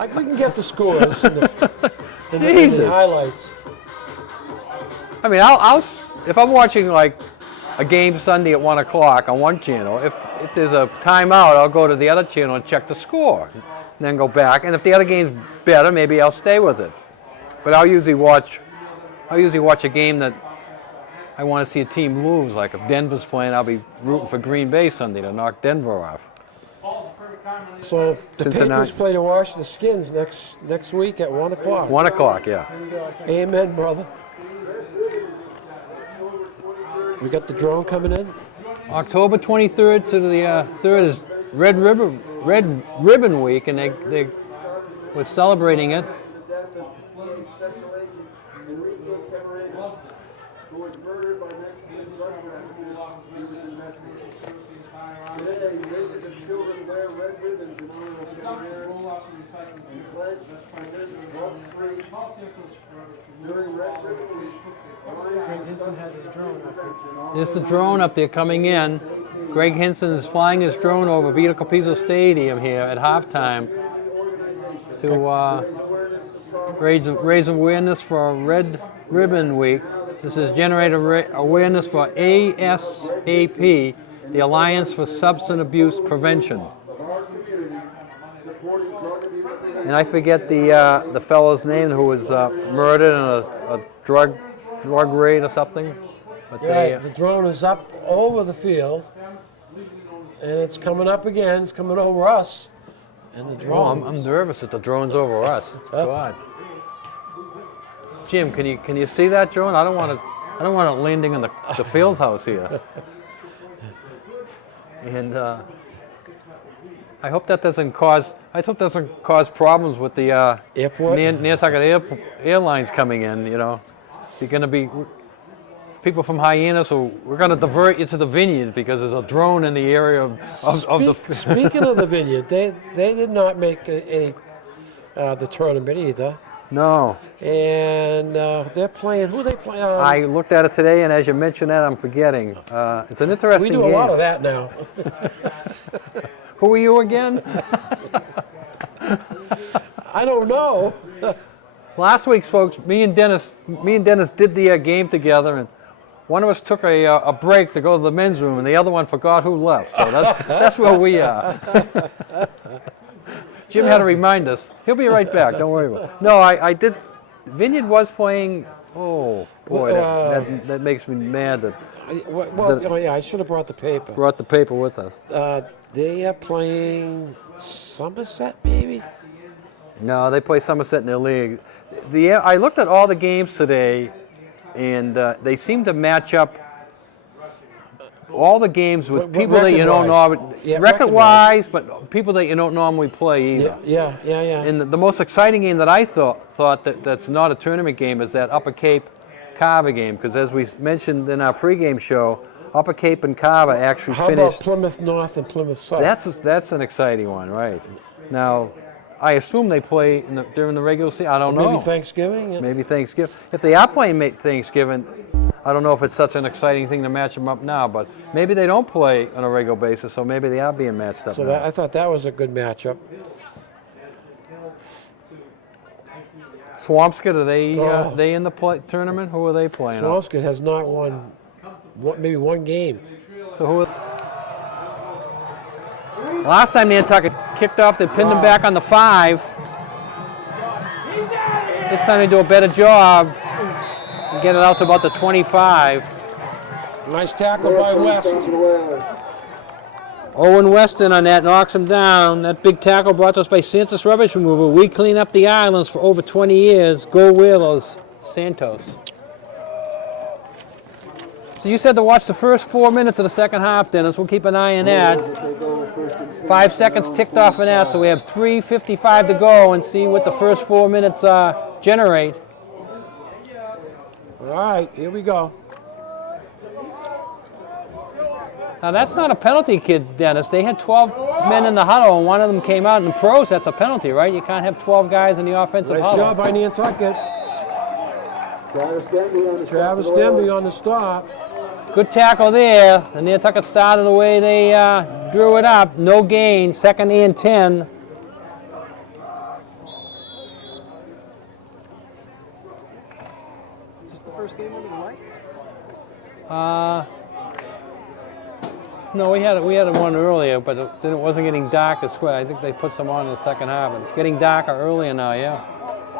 We can get the scores and the highlights. I mean, if I'm watching like a game Sunday at 1 o'clock on one channel, if there's a timeout, I'll go to the other channel and check the score, and then go back. And if the other game's better, maybe I'll stay with it. But I'll usually watch a game that I want to see a team lose. Like if Denver's playing, I'll be rooting for Green Bay Sunday to knock Denver off. So the Cincinnati. Patriots play the Washington Skins next week at 1 o'clock. 1 o'clock, yeah. Amen, brother. We got the drone coming in. October 23rd to the 3rd is Red Ribbon Week, and they were celebrating it. There's the drone up there coming in. Greg Hinson is flying his drone over Vito Capizzo Stadium here at halftime to raise awareness for Red Ribbon Week. This is generate awareness for ASAP, the Alliance for Substance Abuse Prevention. And I forget the fellow's name who was murdered in a drug raid or something. But the drone is up over the field, and it's coming up again. It's coming over us, and the drone. I'm nervous that the drone's over us. God. Jim, can you see that drone? I don't want it landing in the field house here. And I hope that doesn't cause problems with the airport. Nantucket Airlines coming in. You know, you're going to be people from Hyannis, so we're going to divert you to the vineyard because there's a drone in the area of the. Speaking of the vineyard, they did not make any the tournament either. No. And they're playing. Who are they playing? I looked at it today, and as you mentioned that, I'm forgetting. It's an interesting game. We do a lot of that now. Who are you again? I don't know. Last week, folks, me and Dennis did the game together, and one of us took a break to go to the men's room, and the other one forgot who left. So that's where we are. Jim had to remind us. He'll be right back. Don't worry about it. No, I did. Vineyard was playing. Oh boy, that makes me mad that. I should have brought the paper. Brought the paper with us. They are playing Somerset, maybe. No, they play Somerset in their league. I looked at all the games today, and they seem to match up all the games with people that you don't know, record-wise, but people that you don't normally play either. Yeah. And the most exciting game that I thought that's not a tournament game is that Upper Cape Carver game, because as we mentioned in our pregame show, Upper Cape and Carver actually finished. How about Plymouth North and Plymouth South? That's an exciting one, right? Now, I assume they play during the regular season. I don't know. Maybe Thanksgiving? Yeah. Maybe Thanksgiving. If they are playing Thanksgiving, I don't know if it's such an exciting thing to match them up now, but maybe they don't play on a regular basis, so maybe they are being matched up so now. I thought that was a good matchup. Swampscott, are they in the tournament? Who are they playing? Swampscott has not won maybe one game. So who? Last time Nantucket kicked off, they pinned them back on the 5. This time they do a better job and get it out to about the 25. Nice tackle by West. Owen Weston on that knocks him down. That big tackle brought to us by Santos Rubbish Removal. We clean up the islands for over 20 years. Go Whalers, Santos. So you said to watch the first 4 minutes of the second half, Dennis. We'll keep an eye on that. 5 seconds ticked off in that, so we have 3:55 to go and see what the first 4 minutes generate. All right, here we go. Now that's not a penalty, kid, Dennis. They had 12 men in the huddle, and one of them came out. In pros, that's a penalty, right? You can't have 12 guys in the offensive huddle. Nice job by Nantucket. Travis Denby on the stop. Good tackle there. The Nantucket started the way they drew it up. No gain, 2nd and 10. first game under the lights? No, we had one earlier, but then it wasn't getting dark as quick. I think they put some on in the second half, and it's getting darker earlier now. Yeah.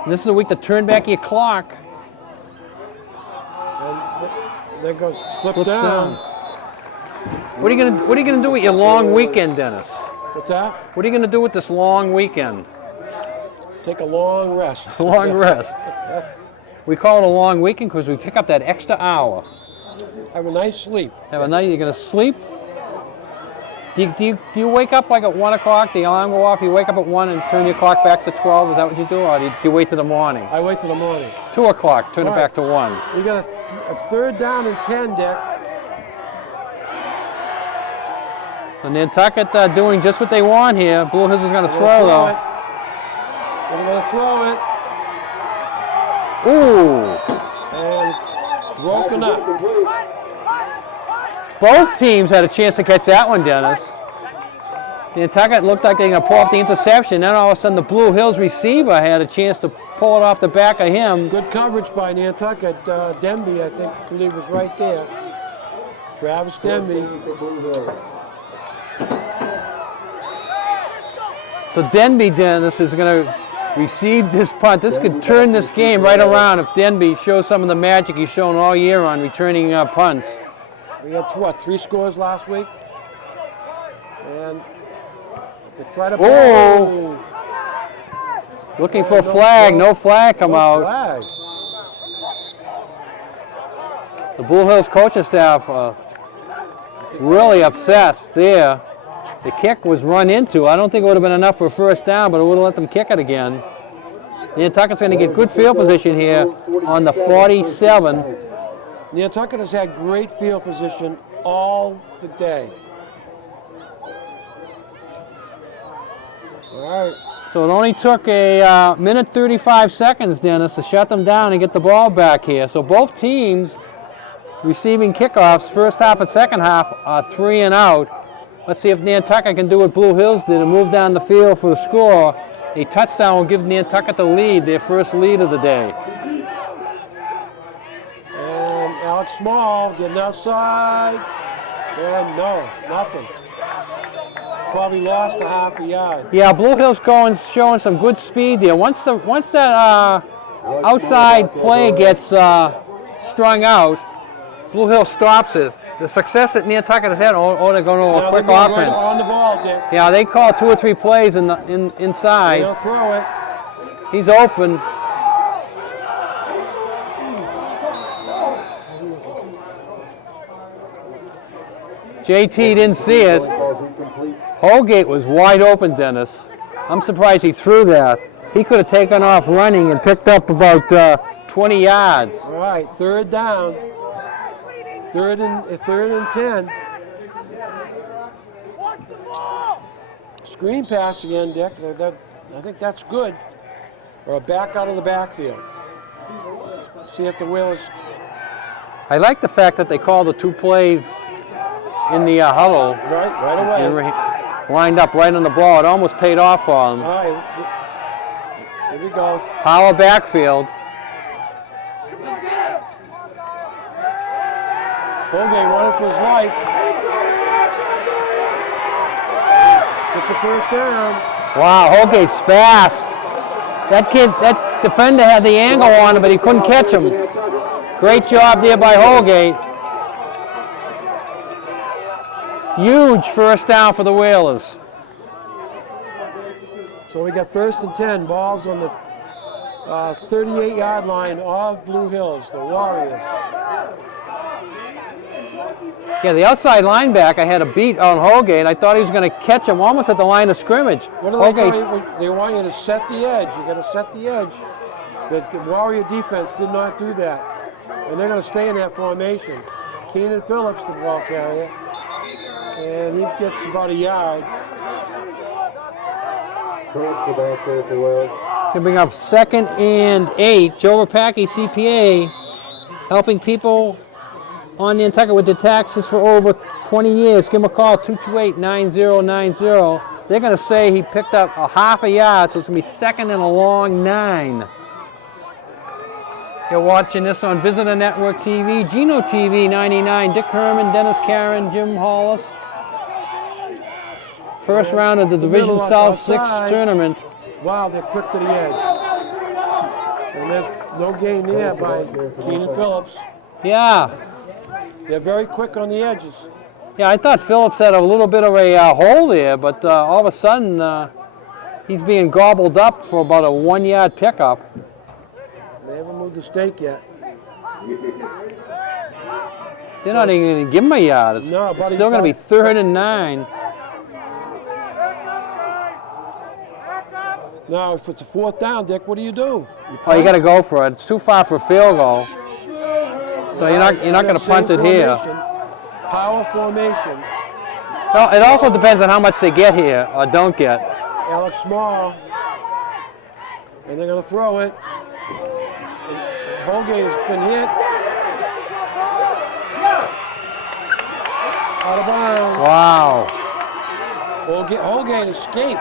And this is a week to turn back your clock. And they're going to slip Slips down. What are you gonna do with your long weekend, Dennis? What's that? What are you gonna do with this long weekend? Take a long rest. Long rest. We call it a long weekend because we pick up that extra hour. Have a nice sleep. Have a night. You're gonna sleep. Do you wake up like at 1 o'clock? The alarm go off. You wake up at 1 and turn your clock back to 12. Is that what you do, or do you wait till the morning? I wait till the morning. 2 o'clock. Turn it All right. back to 1. We got a third down and 10, Dick. So Nantucket doing just what they want here. Blue Hills is gonna They're throw though. going to throw it. Ooh. And broken up. Both teams had a chance to catch that one, Dennis. Nantucket looked like they were going to pull off the interception. Then all of a sudden the Blue Hills receiver had a chance to pull it off the back of him. Good coverage by Nantucket. Denby, I believe, was right there. Travis Denby. So Denby, Dennis, is going to receive this punt. This could turn this game right around if Denby shows some of the magic he's shown all year on returning punts. We had, what, 3 scores last week? And to try to... Oh! Looking for a flag. No flag come out. Flag. The Blue Hills coaching staff really upset there. The kick was run into. I don't think it would have been enough for a first down, but it would have let them kick it again. Nantucket's going to get good field position here on the 47. Nantucket has had great field position all the day. All right. So it only took a minute 35 seconds, Dennis, to shut them down and get the ball back here. So both teams receiving kickoffs, first half and second half, are 3 and out. Let's see if Nantucket can do what Blue Hills did and move down the field for the score. A touchdown will give Nantucket the lead, their first lead of the day. And Alex Small getting outside. And no, nothing. Probably lost a half a yard. Yeah, Blue Hills showing some good speed there. Once that outside play gets strung out, Blue Hills stops it. The success that Nantucket has had, or they're going to Now a quick they're going offense. right on the ball, Dick. Yeah, they call 2 or 3 plays inside. They'll throw it. He's open. JT didn't see it. Holgate was wide open, Dennis. I'm surprised he threw that. He could have taken off running and picked up about 20 yards. All right, third down. Third and 10. Screen pass again, Dick. I think that's good. Or a back out of the backfield. See if the Whalers. I like the fact that they called the 2 plays in the huddle. Right away. Lined up right on the ball. It almost paid off for them. All right, here we go. Power backfield. Holgate running for his life. Gets the first down. Wow, Holgate's fast. That defender had the angle on him, but he couldn't catch him. Great job there by Holgate. Huge first down for the Whalers. So we got first and 10. Balls on the 38-yard line of Blue Hills, the Warriors. Yeah, the outside linebacker had a beat on Holgate. I thought he was going to catch him almost at the line of scrimmage. What do they tell you? They want you to set the edge. You got to set the edge. The Warrior defense did not do that. And they're going to stay in that formation. Keenan Phillips, the ball carrier. And he gets about a yard. He'll bring up 2nd and 8. Joe Rapacki, CPA, helping people on Nantucket with their taxes for over 20 years. Give him a call, 228-9090. They're going to say he picked up a half a yard, so it's going to be 2nd and a long 9. You're watching this on Visitor Network TV, Geno TV 99, Dick Herman, Dennis Karen, Jim Hollis. First round of the Division Middle South 6 outside. tournament. Wow, they're quick to the edge. And there's no gain there by Keenan Phillips. Yeah. They're very quick on the edges. Yeah, I thought Phillips had a little bit of a hole there, but all of a sudden he's being gobbled up for about a 1-yard pickup. They haven't moved the stake yet. They're not even going to give him a yard. It's, No, it's buddy, still going to be 3rd and 9. Now, if it's a 4th down, Dick, what do? Oh, you got to go for it. It's too far for a field goal. So you're not going to punt it here. Power formation. No, it also depends on how much they get here or don't get. Alex Small. And they're going to throw it. Holgate has been hit. Out of bounds. Wow. Holgate escaped.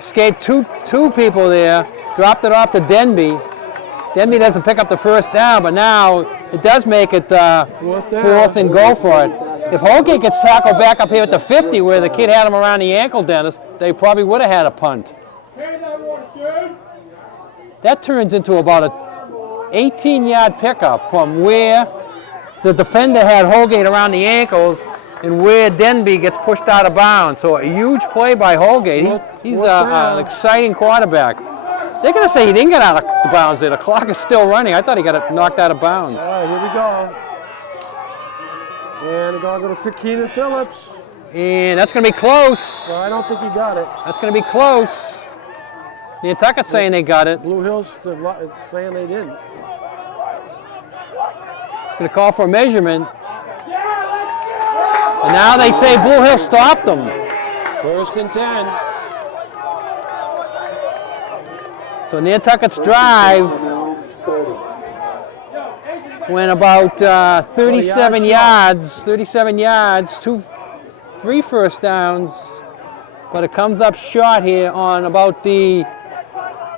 Escaped two people there, dropped it off to Denby. Denby doesn't pick up the first down, but now it does make it 4th and go for it. If Holgate gets tackled back up here at the 50 where the kid had him around the ankle, Dennis, they probably would have had a punt. That turns into about a 18-yard pickup from where the defender had Holgate around the ankles and where Denby gets pushed out of bounds. So a huge play by Holgate. He's an exciting quarterback. They're going to say he didn't get out of the bounds there. The clock is still running. I thought he got knocked out of bounds. All right, here we go. And they're going to go to Keenan Phillips. And that's going to be close. Well, I don't think he got it. That's going to be close. Nantucket's saying they got it. Blue Hills saying they didn't. It's going to call for a measurement. And now they say Blue Hill stopped them. 1st and 10. So Nantucket's drive went about 37 yards, 3 first downs, but it comes up short here on about the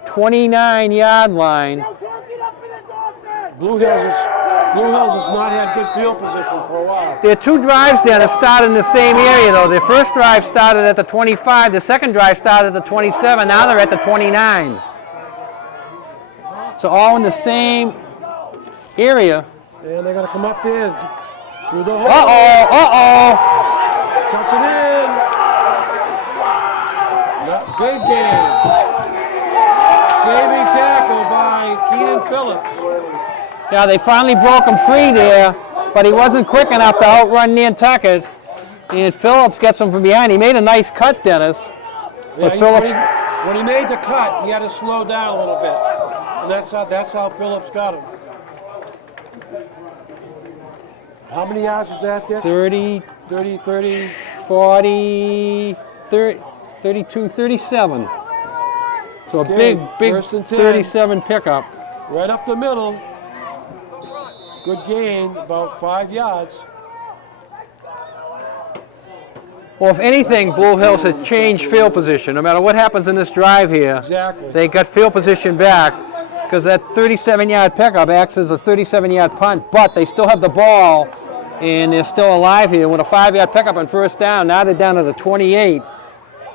29-yard line. Blue Hills has not had good field position for a while. There are 2 drives there that started in the same area, though. Their first drive started at the 25. The second drive started at the 27. Now they're at the 29. So all in the same area. And they're going to come up there through the hole. Uh-oh. Cuts it in. Big game. Saving tackle by Keenan Phillips. Yeah, they finally broke him free there, but he wasn't quick enough to outrun Nantucket. And Phillips gets him from behind. He made a nice cut, Dennis. Yeah, But Phillips, when he made the cut, he had to slow down a little bit. And that's how Phillips got him. How many yards was that, Dick? 30, 30. 40, 30, 32, 37. So a Okay, big 1st and 10. 37 pickup. Right up the middle. Good gain, about 5 yards. Well, if anything, Blue Hills has changed field position. No matter what happens in this drive here, Exactly. they got field position back because that 37-yard pickup acts as a 37-yard punt, but they still have the ball and they're still alive here with a 5-yard pickup on first down. Now they're down to the 28.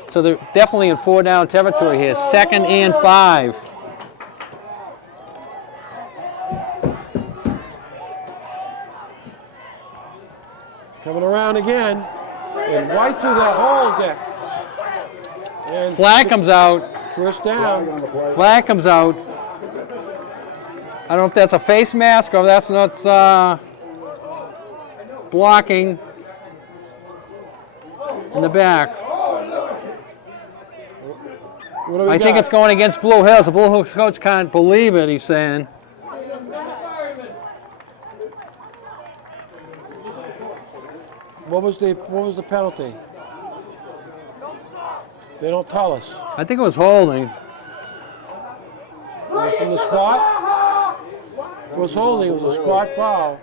So they're definitely in 4-down territory here. 2nd and 5. Coming around again. And right through that hole, Dick. And Flag comes out. 1st down. Flag comes out. I don't know if that's a face mask or if that's not blocking in the back. What do we I think got? it's going against Blue Hills. The Blue Hills coach can't believe it, he's saying. What was the penalty? They don't tell us. I think it was holding. Was it from the spot? If it was holding, it was a spot foul.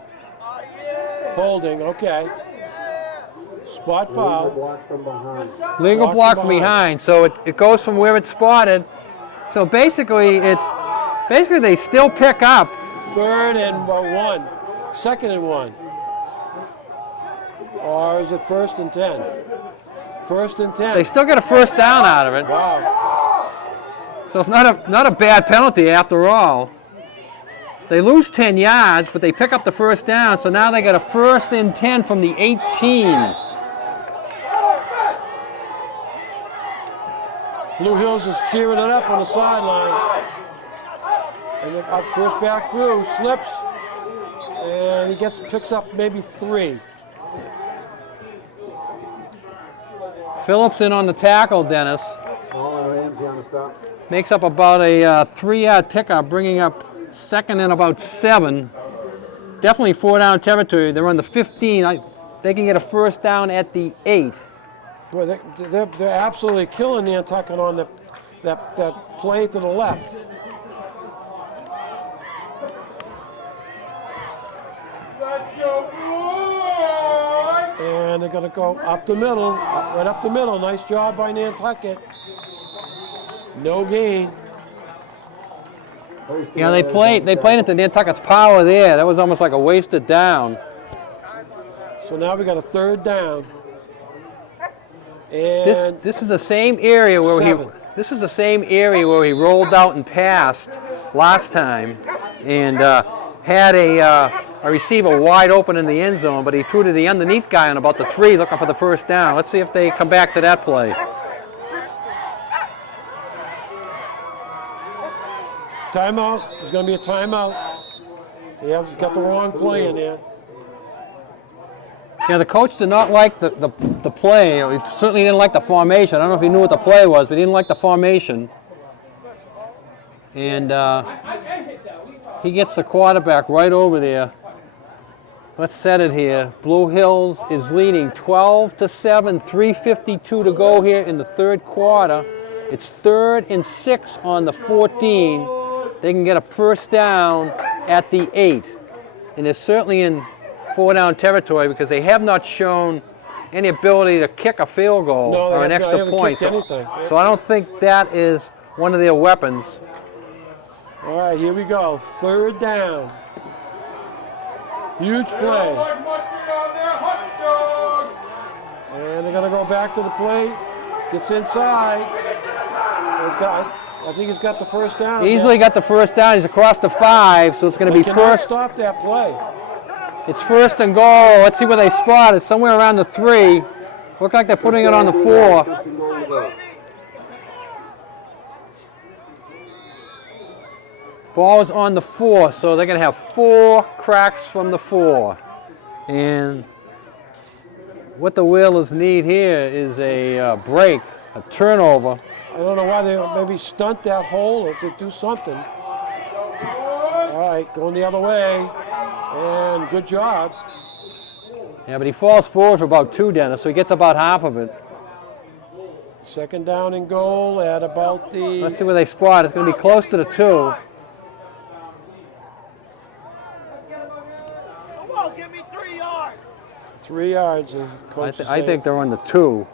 Holding, okay. Spot foul. Legal Block block from from behind. So it goes from where it's spotted. So basically they still pick up Third and 1. Second and 1. Or is it first and 10? First and 10. They still get a first down out of it. Wow. So it's not a bad penalty after all. They lose 10 yards, but they pick up the first down, so now they got a first and 10 from the 18. Blue Hills is cheering it up on the sideline. And then up first back through, slips, and he picks up maybe 3. Phillips in on the tackle, Dennis. Ramsey on the stop. Makes up about a 3-yard pickup, bringing up second and about 7. Definitely 4-down territory. They're on the 15. They can get a first down at the 8. Boy, they're absolutely killing Nantucket on that play to the left. And they're going to go up the middle, right up the middle. Nice job by Nantucket. No gain. Yeah, they played into Nantucket's power there. That was almost like a wasted down. So now we got a third down. And This is the same area where 7. this is the same area where he rolled out and passed last time, and had a receiver wide open in the end zone, but he threw to the underneath guy on about the 3, looking for the first down. Let's see if they come back to that play. timeout. There's going to be a timeout. He has got the wrong play in there. Yeah, the coach did not like the play. He certainly didn't like the formation. I don't know if he knew what the play was, but he didn't like the formation. And he gets the quarterback right over there. Let's set it here. Blue Hills is leading 12-7, 3:52 to go here in the third quarter. It's 3rd and 6 on the 14. They can get a first down at the 8. And they're certainly in 4-down territory because they have not shown any ability to kick a field goal or an extra point. So I don't think that is one of their weapons. All right, here we go. Third down. Huge play. And they're going to go back to the plate. Gets inside. I think he's got the first down. Easily got the first down. He's across the 5, so it's going to be first. Stop that play. It's first and goal. Let's see where they spot it. Somewhere around the 3. Look like they're putting it on the 4. Ball is on the 4, so they're going to have 4 cracks from the 4. And what the Whalers need here is a break, a turnover. I don't know why they maybe stunt that hole or to do something. All right, going the other way. And good job. Yeah, but he falls forward for about 2, Dennis, so he gets about half of it. Second down and goal at about the... Let's see where they spot. It's going to be close to the 2. Come on, give me 3 yards. 3 yards. I think they're on the 2.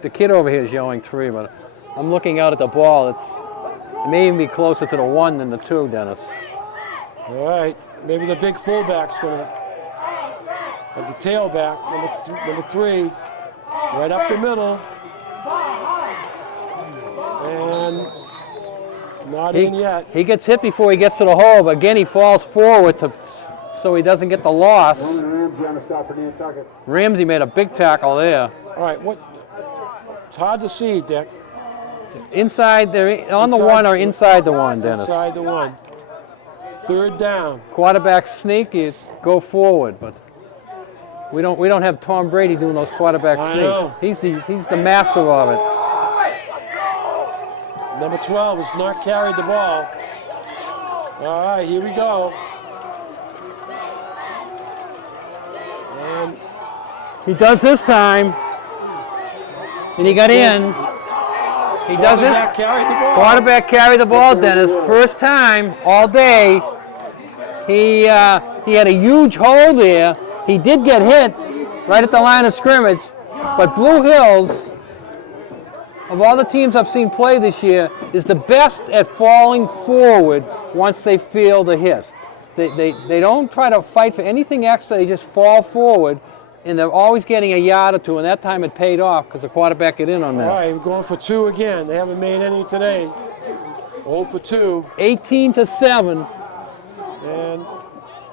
The kid over here is yelling 3, but I'm looking out at the ball. It may even be closer to the 1 than the 2, Dennis. All right. Maybe the big fullback's going to have the tailback, number 3, right up the middle. And not in yet. He gets hit before he gets to the hole, but again he falls forward so he doesn't get the loss. Ramsey on the stop for Nantucket. Ramsey made a big tackle there. All right, it's hard to see, Dick. Inside, they're on the 1 or inside the 1, Dennis? Inside the 1. Third down. Quarterback sneak, you go forward, but we don't have Tom Brady doing those quarterback sneaks. He's the master of it. Number 12 has not carried the ball. All right, here we go. And he does this time, and he got in. He does this. Quarterback carried the ball, Dennis. First time all day. He had a huge hole there. He did get hit right at the line of scrimmage, but Blue Hills, of all the teams I've seen play this year, is the best at falling forward once they feel the hit. They don't try to fight for anything extra. They just fall forward, and they're always getting a yard or two. And that time it paid off because the quarterback got in on All that. right, we're going for 2 again. They haven't made any today. 0 for 2. 18-7. And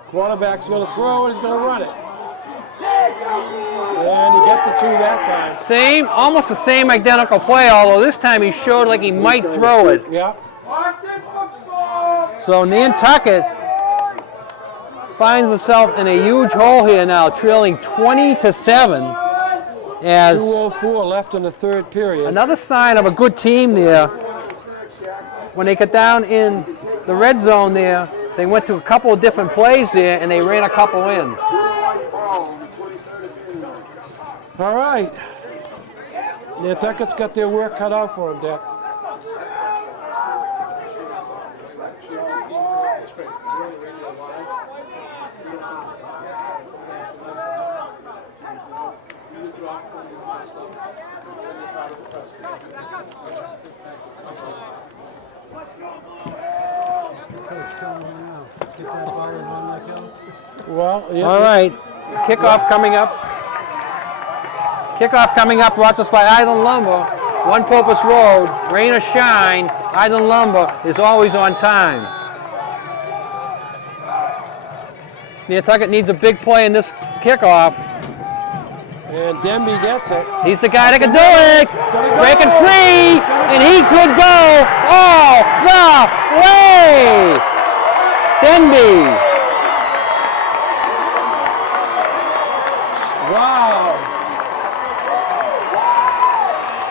quarterback's going to throw and he's going to run it. And he get the 2 that time. Same, almost the same identical play. Although this time he showed like he might throw it. Yeah. So Nantucket finds himself in a huge hole here now, trailing 20-7. As 2:04 left in the third period. another sign of a good team there. When they got down in the red zone there, they went to a couple of different plays there, and they ran a couple in. All right. Nantucket's got their work cut out for them, Dick. Well, yeah. All right, kickoff coming up. Kickoff coming up, brought to us by Island Lumber. One Popus Road, rain or shine, Island Lumber is always on time. Nantucket needs a big play in this kickoff. And Denby gets it. He's the guy that can do it. Breaking free, and he could go all the way. Denby. Wow.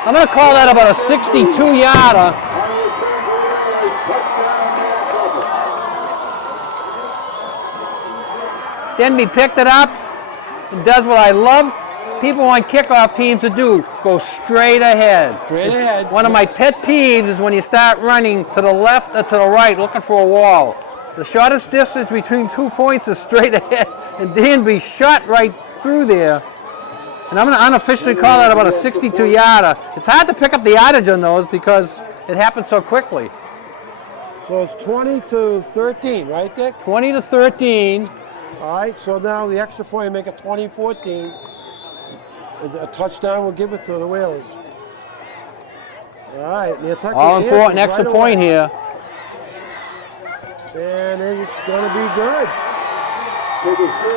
I'm going to call that about a 62-yarder. Denby picked it up and does what I love people on kickoff teams to do, go straight ahead. Straight ahead. One of my pet peeves is when you start running to the left or to the right looking for a wall. The shortest distance between 2 points is straight ahead, and Denby shot right through there. And I'm going to unofficially call that about a 62-yarder. It's hard to pick up the yardage on those because it happens so quickly. So it's 20-13, right, Dick? 20-13. All right, so now the extra point make it 20-14. A touchdown will give it to the Whalers. All right, Nantucket All important answers extra right point away. here. And it's going to be good.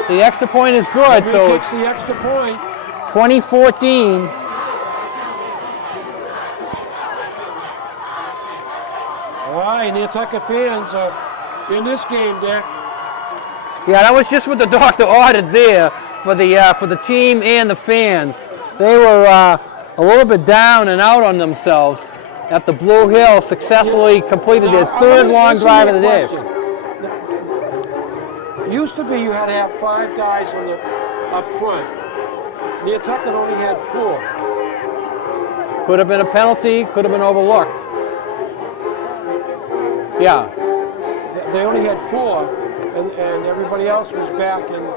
The extra point is good, He so kicks the extra point. 2014. All right, Nantucket fans are in this game, Dick. Yeah, that was just what the doctor ordered there for the team and the fans. They were a little bit down and out on themselves after Blue Hill successfully completed their Now, third let me long answer drive your of the day. question. It used to be you had to have 5 guys on the up front. Nantucket only had 4. Could have been a penalty, could have been overlooked. Yeah, They only had 4, and everybody else was back, and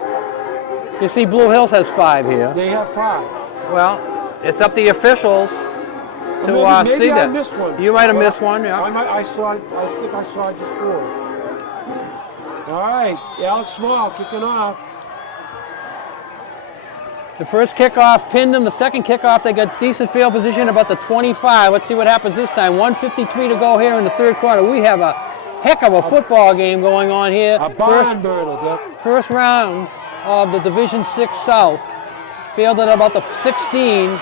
you see Blue Hills has 5 here. they have 5. Well, it's up to the officials to Maybe see I that. missed one. You might have Well, missed one, yeah. I think I saw just 4. All right, Alex Small kicking off. The first kickoff pinned them. The second kickoff, they got decent field position about the 25. Let's see what happens this time. 1:53 to go here in the third quarter. We have a heck of a football game going on here. A barn burner, Dick. First round of the Division 6 South. Field at about the 16.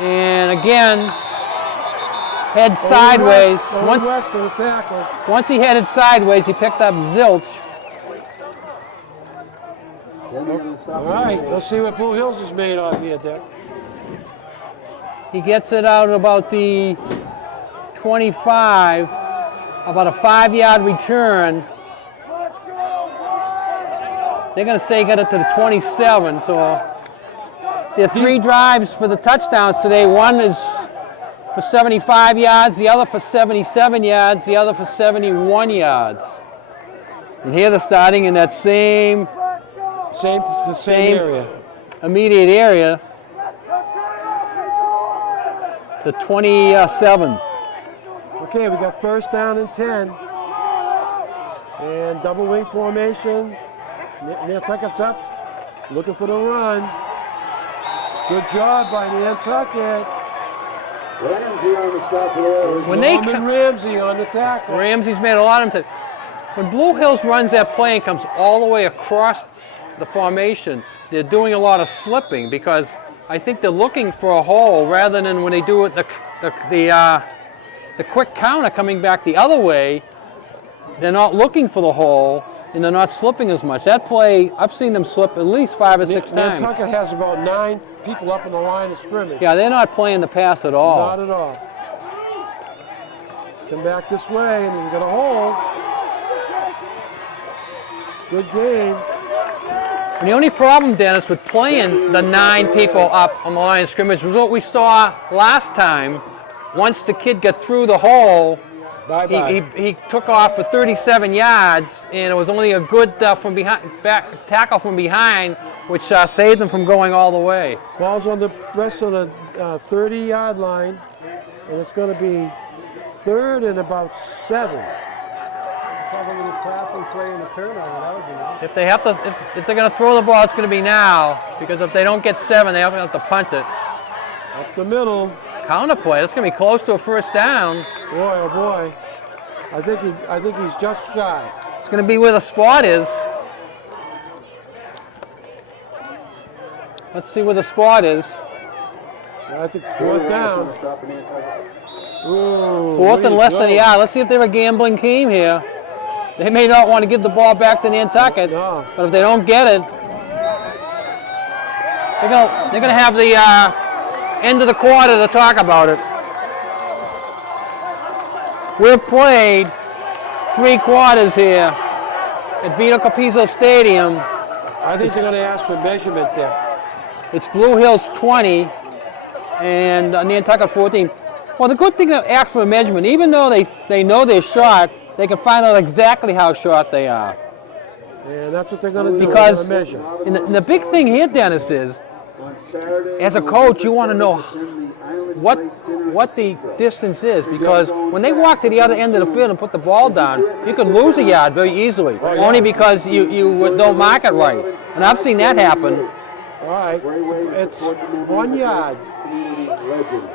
And again, head sideways. Only West to the tackle. Once he headed sideways, he picked up zilch. All right, let's see what Blue Hills is made of here, Dick. He gets it out about the 25, about a 5-yard return. They're going to say he got it to the 27, so there are 3 drives for the touchdowns today. One is for 75 yards, the other for 77 yards, the other for 71 yards. And here they're starting in that same The same area. immediate area, the 27. Okay, we got first down and 10. And double wing formation. Nantucket's up, looking for the run. Good job by Nantucket. Ramsey on the stop for the When they Norman Ramsey on the tackle. Ramsey's made a lot of them. When Blue Hills runs that play and comes all the way across the formation, they're doing a lot of slipping because I think they're looking for a hole rather than when they do it the quick counter coming back the other way. They're not looking for the hole and they're not slipping as much. That play, I've seen them slip at least 5 or 6 times. Nantucket has about 9 people up in the line of scrimmage. Yeah, they're not playing the pass at all. Not at all. Come back this way and he's got a hole. Good game. And the only problem, Dennis, with playing the 9 people up on the line of scrimmage was what we saw last time. Once the kid got through the hole, Bye-bye. he took off for 37 yards, and it was only a good tackle from behind, which saved them from going all the way. Ball's on the rest of the 30-yard line, and it's going to be 3rd and about 7. Sounds like a passing play in the turnover. That would be nice. If they have to, if they're going to throw the ball, it's going to be now, because if they don't get 7, they have to punt it. Up the middle. Counter play. It's going to be close to a first down. Boy, oh boy. I think he's just shy. It's going to be where the spot is. Let's see where the spot is. I think 4th down. Stop for Nantucket. Ooh, 4th and less than a the yard. Let's see if they're a gambling team here. They may not want to give the ball back to Nantucket, No. but if they don't get it, they're going to have the end of the quarter to talk about it. We've played 3 quarters here at Vito Capizzo Stadium. I think they're going to ask for measurement there. It's Blue Hills 20 and Nantucket 14. Well, the good thing to ask for a measurement, even though they know they're short, they can find out exactly how short they are. And that's what they're going to do. Because they're gonna measure. and the big thing here, Dennis, is On Saturday, as a coach, you want to know what the distance is, because when they walk to the other end of the field and put the ball down, you can lose a yard very easily, Oh, yeah. only because you don't mark it right. And I've seen that happen. All right, it's 1 yard. Legend.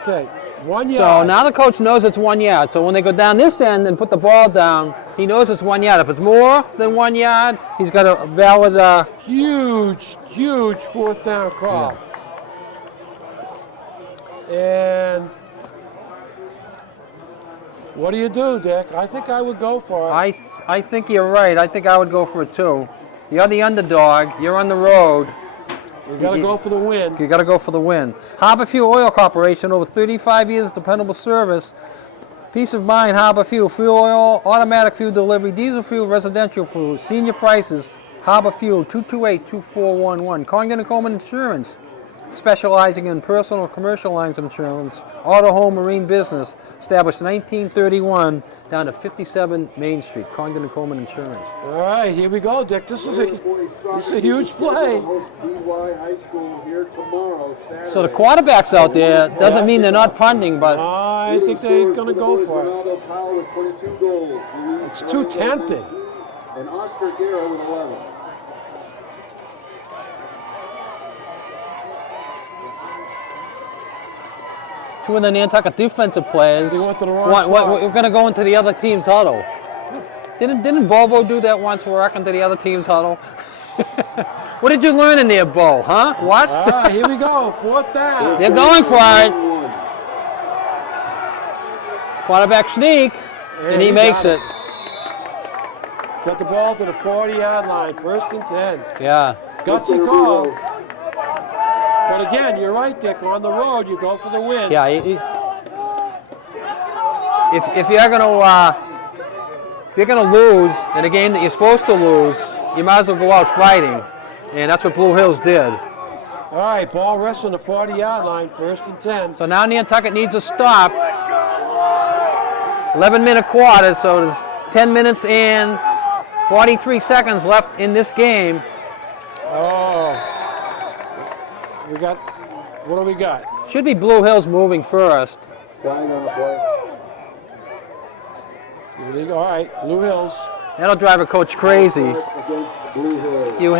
Okay, 1 So yard. now the coach knows it's 1 yard. So when they go down this end and put the ball down, he knows it's 1 yard. If it's more than 1 yard, he's got a valid. Huge 4th down call. And what do you do, Dick? I think I would go for it. I think you're right. I think I would go for it too. You're the underdog. You're on the road. You got to go for the win. You got to go for the win. Harbor Fuel Oil Corporation, over 35 years of dependable service. Peace of mind, Harbor Fuel. Fuel oil, automatic fuel delivery, diesel fuel, residential fuel, senior prices. Harbor Fuel, 228-2411. Congdon & Coleman Insurance, specializing in personal and commercial lines of insurance, auto, home, marine business, established in 1931, down to 57 Main Street. Congdon & Coleman Insurance. All right, here we go, Dick. This is a huge play. Host BY High School here tomorrow, Saturday. So the quarterbacks out there, doesn't mean they're not punting, but I think they're going to go for it. Ronaldo Powell with 22 goals. Luis It's too tempting. And Oscar Guerra with 11. two of the Nantucket defensive players. They went to the wrong spot. We're going to go into the other team's huddle. Didn't Bobo do that once, walk into the other team's huddle? What did you learn in there, Bo? Huh? What? All right, here we go. 4th down. They're going for it. Quarterback sneak, and he makes got it. Got the ball to the 40-yard line. 1st and 10. Yeah. Gutsy call. But again, you're right, Dick. On the road, you go for the win. Yeah. If you're gonna lose in a game that you're supposed to lose, you might as well go out fighting, and that's what Blue Hills did. All right, ball rests on the 40-yard line. 1st and 10. So now Nantucket needs a stop. 11-minute quarter, so there's 10 minutes and 43 seconds left in this game. Oh. What do we got? Should be Blue Hills moving first. Flag on the play. All right, Blue Hills. That'll drive a coach crazy. Against Blue Hills. You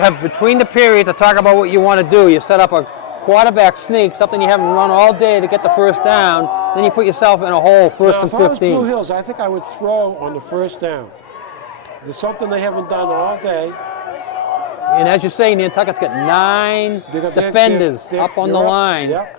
have between the periods to talk about what you want to do. You set up a quarterback sneak, something you haven't run all day to get the first down. Then you put yourself in a hole, first Now, and if I was 15. Blue Hills, I think I would throw on the first down. There's something they haven't done all day. And as you say, Nantucket's got 9 They got defenders up on the you're line. Yep.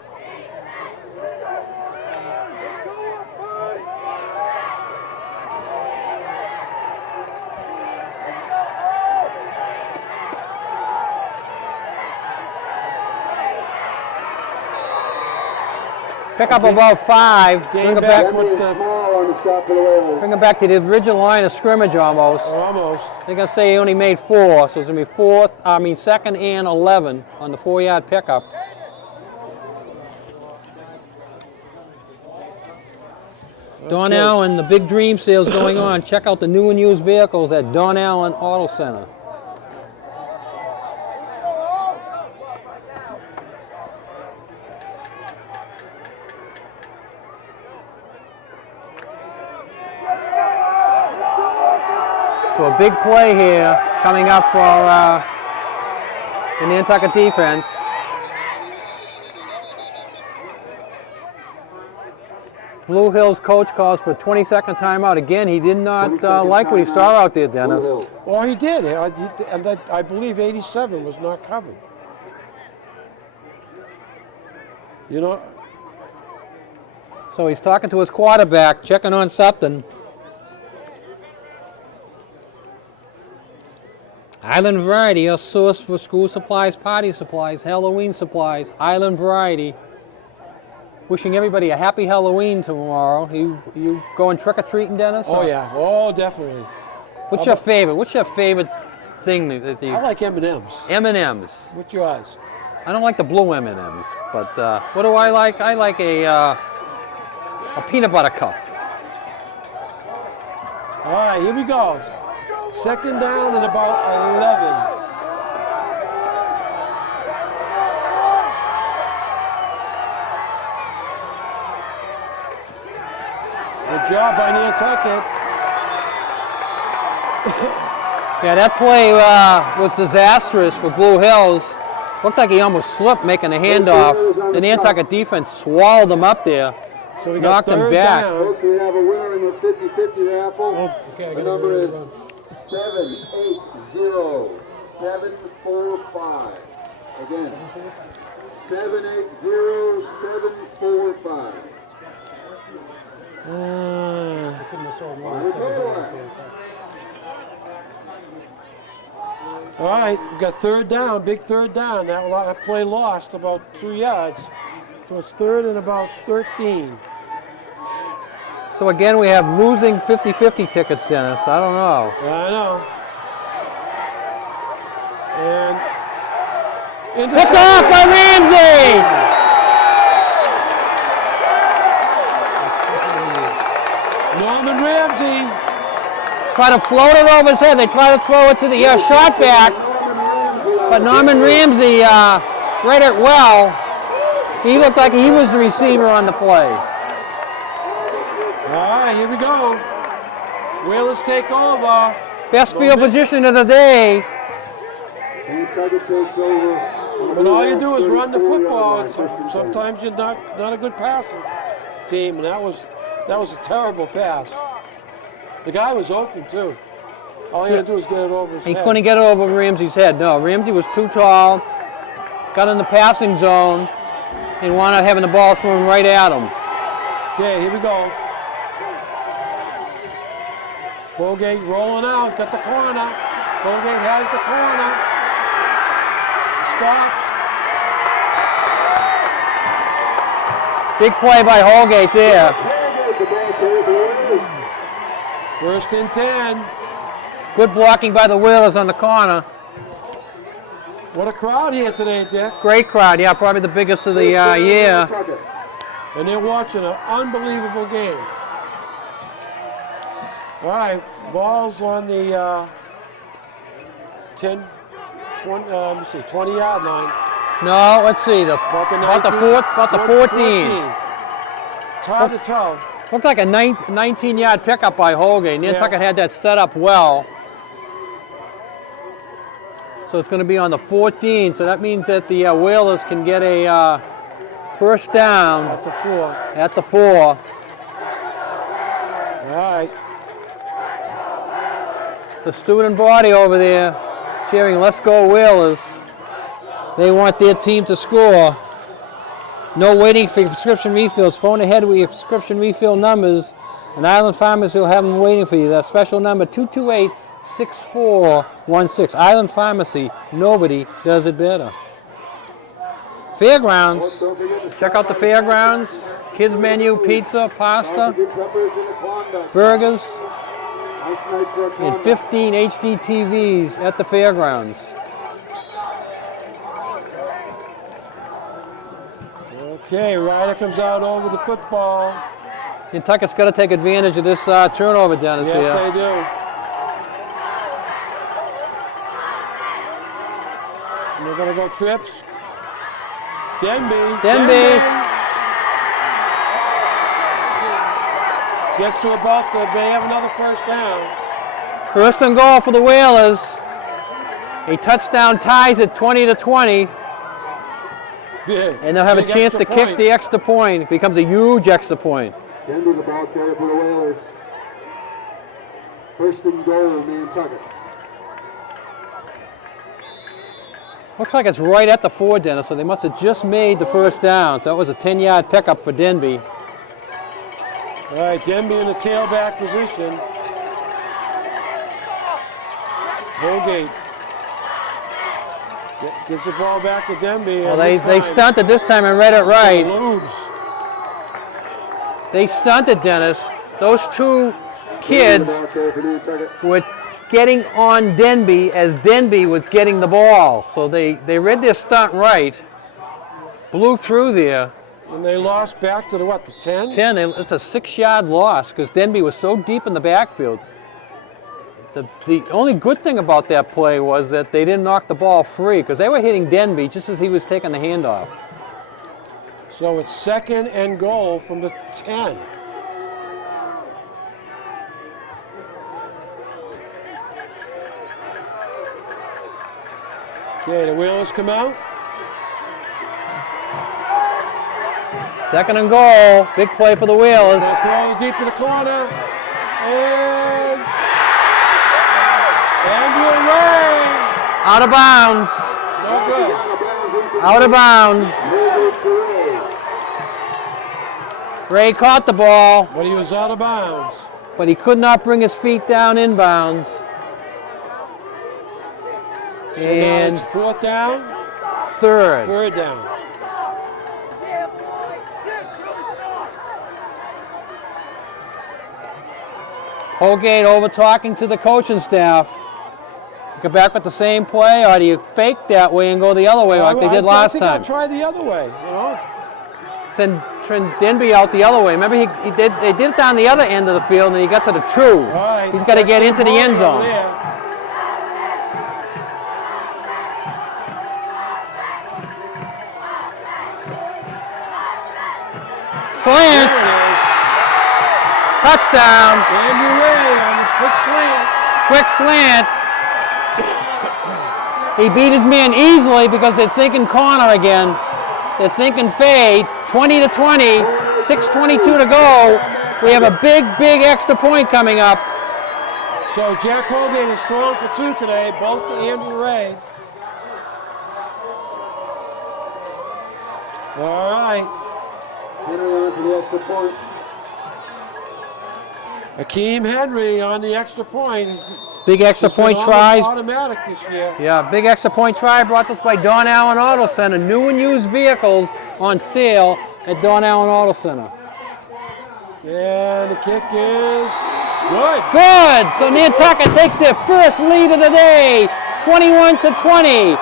Pick up about 5, bring Game it back back, with Damian Small on the stop for the Whales. bring it back to the original line of scrimmage almost. Almost. They're gonna say he only made 4, so it's gonna be second and 11 on the 4-yard pickup. Don Allen, the big dream sales going on. Check out the new and used vehicles at Don Allen Auto Center. So a big play here coming up for the Nantucket defense. Blue Hills coach calls for 22nd timeout. Again, he did not 22nd like what he timeout. saw out there, Blue Dennis. Hills. Well, he did. And that, I believe 87 was not covered. You know, So he's talking to his quarterback, checking on something. Island Variety, a source for school supplies, party supplies, Halloween supplies. Island Variety. Wishing everybody a happy Halloween tomorrow. You going trick-or-treating, Dennis? oh Or- yeah, oh definitely. What's your favorite? What's your favorite thing that you... I like M&Ms. M&Ms. What's yours? I don't like the blue M&Ms, but what do I like? I like a peanut butter cup. All right, here we go. Second down and about 11. Good job by Nantucket. Yeah, that play was disastrous for Blue Hills. Looked like he almost slipped making a handoff. The Nantucket defense swallowed him up there. So we got Knocked him third back. down. Folks, we have a winner in the 50-50 raffle. Okay, I The gotta number go is down. 780-745. Again, 780-745. I couldn't have sold more than On the goal 7 line. All right, we got third down, big third down. That play lost about 2 yards. So it's third and about 13. So again, we have losing 50-50 tickets, Dennis. I don't know. I know. And Picked off by Ramsey! Norman Ramsey. Try to float it over his head. They try to throw it to the shot back, but Norman Ramsey read it well. He looked like he was the receiver on the play. All right, here we go. Whalers take over. Best field position of the day. Nantucket takes over. But all you do is run the 34-yard football. line, And first and 10. sometimes you're not a good passing team, and that was a terrible pass. The guy was open too. All he had to do was get it over his He head. couldn't get it over Ramsey's head. No, Ramsey was too tall. Got in the passing zone and wound up having the ball thrown right at him. Okay, here we go. Colgate rolling out, got the corner. Colgate has the corner. Stops. Big play by Holgate there. The ball carried the Whalers. First and 10. Good blocking by the Whalers on the corner. What a crowd here today, Dick. Great crowd. Yeah, probably the biggest of the year. Nantucket. And they're watching an unbelievable game. All right, ball's on the 10, 20, let me see, 20-yard line. No, let's see. About the 14. hard to tell. Looks like a 19-yard pickup by Holgate. Nantucket had that set up well. So it's going to be on the 14. So that means that the Whalers can get a first down At the 4. at the 4. All right. The student body over there cheering, "Let's go Whalers." They want their team to score. No waiting for your prescription refills. Phone ahead with your prescription refill numbers, and Island Pharmacy will have them waiting for you. That special number, 228-6416. Island Pharmacy, nobody does it better. Fairgrounds. Don't forget to Check stop out the by fairgrounds. Kids menu, pizza, pasta, Good peppers in the Klondike. burgers, Nice night for a and Klondike. 15 HD TVs at the fairgrounds. Okay, Ryder comes out over the football. Nantucket's got to take advantage of this turnover, Dennis, Yes, here. they do. And they're going to go trips. Denby. Gets to about they have another first down. First and goal for the Whalers. A touchdown ties it 20-20, Big. and they'll have a Big chance to extra kick point. the extra point. It becomes a huge extra point. Denby, the ball carrier for the Whalers. First and goal, Nantucket. Looks like it's right at the 4, Dennis, so they must have just made the first down. So that was a 10-yard pickup for Denby. All right, Denby in the tailback position. Holgate gives the ball back to Denby. Well, and they this time, stunted this time and read it right. Eludes. They stunted, Dennis. Those two kids The ball carrier for Nantucket. were getting on Denby as Denby was getting the ball. So they read their stunt right, blew through there. And they lost back to the what, the 10? 10, it's a 6-yard loss because Denby was so deep in the backfield. The only good thing about that play was that they didn't knock the ball free because they were hitting Denby just as he was taking the handoff. So it's second and goal from the 10. Okay, the Whalers come out. Second and goal, big play for the Whalers. They throw it deep to the corner. And Andrew Ray. Out of bounds, No good. out of bounds. Ray caught the ball, But he was out of bounds. but he could not bring his feet down inbounds. So now And it's fourth down, third. third down. Yeah, boy. Get to the stop. Holgate over talking to the coaching staff. Go back with the same play, or do you fake that way and go the other way like they did last I think time? I'll try the other way, you know. Send Denby out the other way. Remember, they did it down the other end of the field, and he got to the 2. All right. He's got to get into the end Over zone. there. Slant, There it is. touchdown, Andrew Ray on his quick slant. quick slant. He beat his man easily because they're thinking corner again. They're thinking fade. 20-20, 6:22 to go. We have a big extra point coming up. So Jack Holgate is thrown for 2 today, both to Andrew Ray. All right. Henry on for the extra point. Akeem Henry on the extra point. Big extra It's been point almost tries. automatic this year. Yeah, big extra point try brought to us by Don Allen Auto Center. New and used vehicles on sale at Don Allen Auto Center. And the kick is good. Good. So Nantucket takes their first lead of the day, 21-20.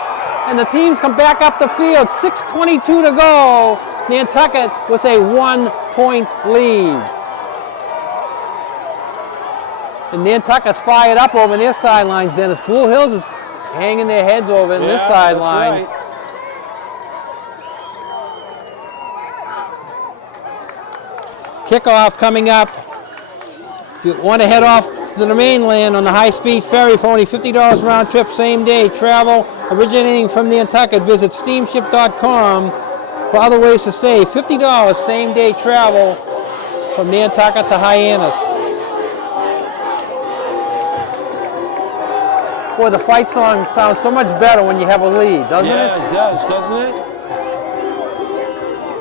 And the teams come back up the field, 6:22 to go. Nantucket with a 1-point lead. And Nantucket's fired up over their sidelines, Dennis. Blue Hills is hanging their heads over in this Yeah, sidelines. that's right. Kickoff coming up. If you want to head off to the mainland on the high-speed ferry for only $50 round trip, same-day travel originating from Nantucket, visit steamship.com for other ways to save. $50 same-day travel from Nantucket to Hyannis. Boy, the fight song sounds so much better when you have a lead, doesn't it? Yeah, it does, doesn't it?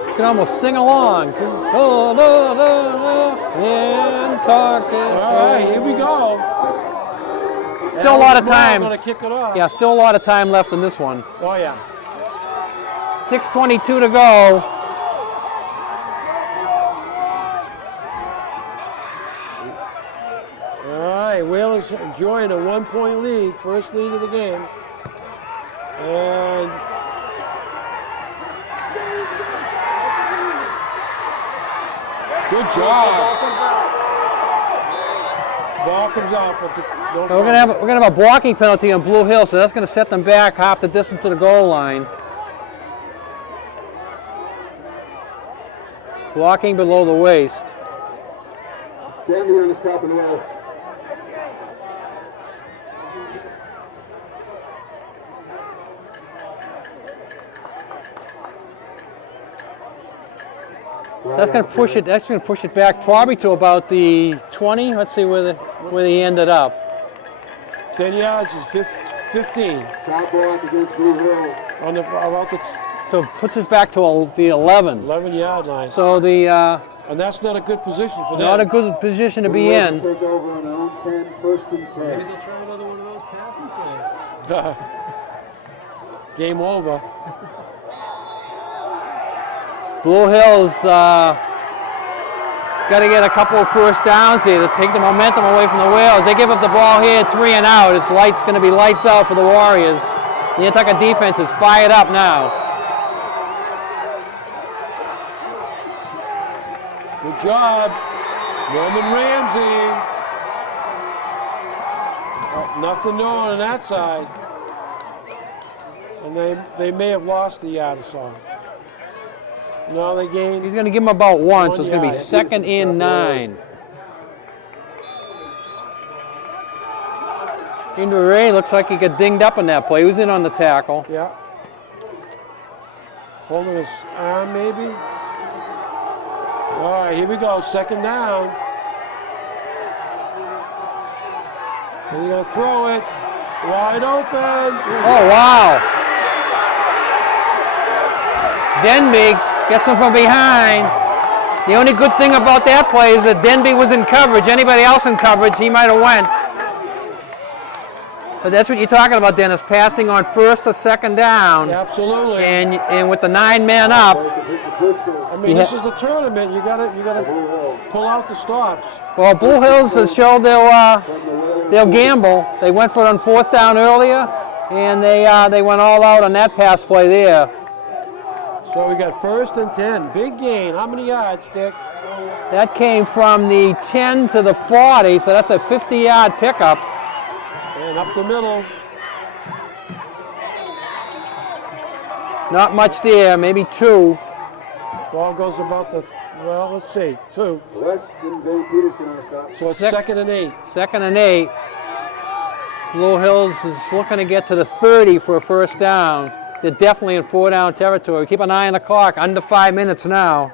You can almost sing along. Nantucket. All right, here we go. Still a lot of time. Going to kick it off. Yeah, still a lot of time left in this one. Oh, yeah. 6:22 to go. All right, Whalers enjoying a 1-point lead, first lead of the game. And good job. Ball comes out, but We're gonna have a blocking penalty on Blue Hill, so that's gonna set them back half the distance to the goal line. Blocking below the waist. Danby on the stop and roll. That's gonna push it. That's gonna push it back probably to about the 20. Let's see where they ended up. 10 yards is 15 Top block against Blue Hill. on the about the So it puts us back to the 11. 11-yard line. So the And that's not a good position for them. not a good position to be Blue in. Hill Take over on their own 10, first and 10. Maybe they try another one of those passing plays. Game over. Blue Hills got to get a couple of first downs here to take the momentum away from the Whales. They give up the ball here, 3 and out. It's going to be lights out for the Warriors. The Nantucket defense is fired up now. Good job, Norman Ramsey. Nothing doing on that side. And they may have lost a yard or so. No, they gained. He's going to give them about one, so it's going to be yard. 2nd and 9. Andrew Ray looks like he got dinged up on that play. He was in on the tackle. Yeah. Holding his arm, maybe. All right, here we go. 2nd down. And you're going to throw it wide open. Oh, wow. Denby gets him from behind. The only good thing about that play is that Denby was in coverage. Anybody else in coverage, he might have went. But that's what you're talking about, Dennis, passing on 1st or 2nd down. Absolutely. And with the 9 men up, Disco. I mean, this is the tournament. You gotta Blue Hill. pull out the stops. well, Blue Hills has showed they'll gamble. They went for it on 4th down earlier, and they went all out on that pass play there. So we got 1st and 10. Big gain. How many yards, Dick? That came from the 10 to the 40, so that's a 50-yard pickup. And up the middle. Not much there, maybe 2. Ball goes about the, well, let's see, 2. Weston Bay Peterson on the stop. So it's Sec- 2nd and 8. 2nd and 8. Blue Hills is looking to get to the 30 for a 1st down. They're definitely in 4-down territory. Keep an eye on the clock. Under 5 minutes now.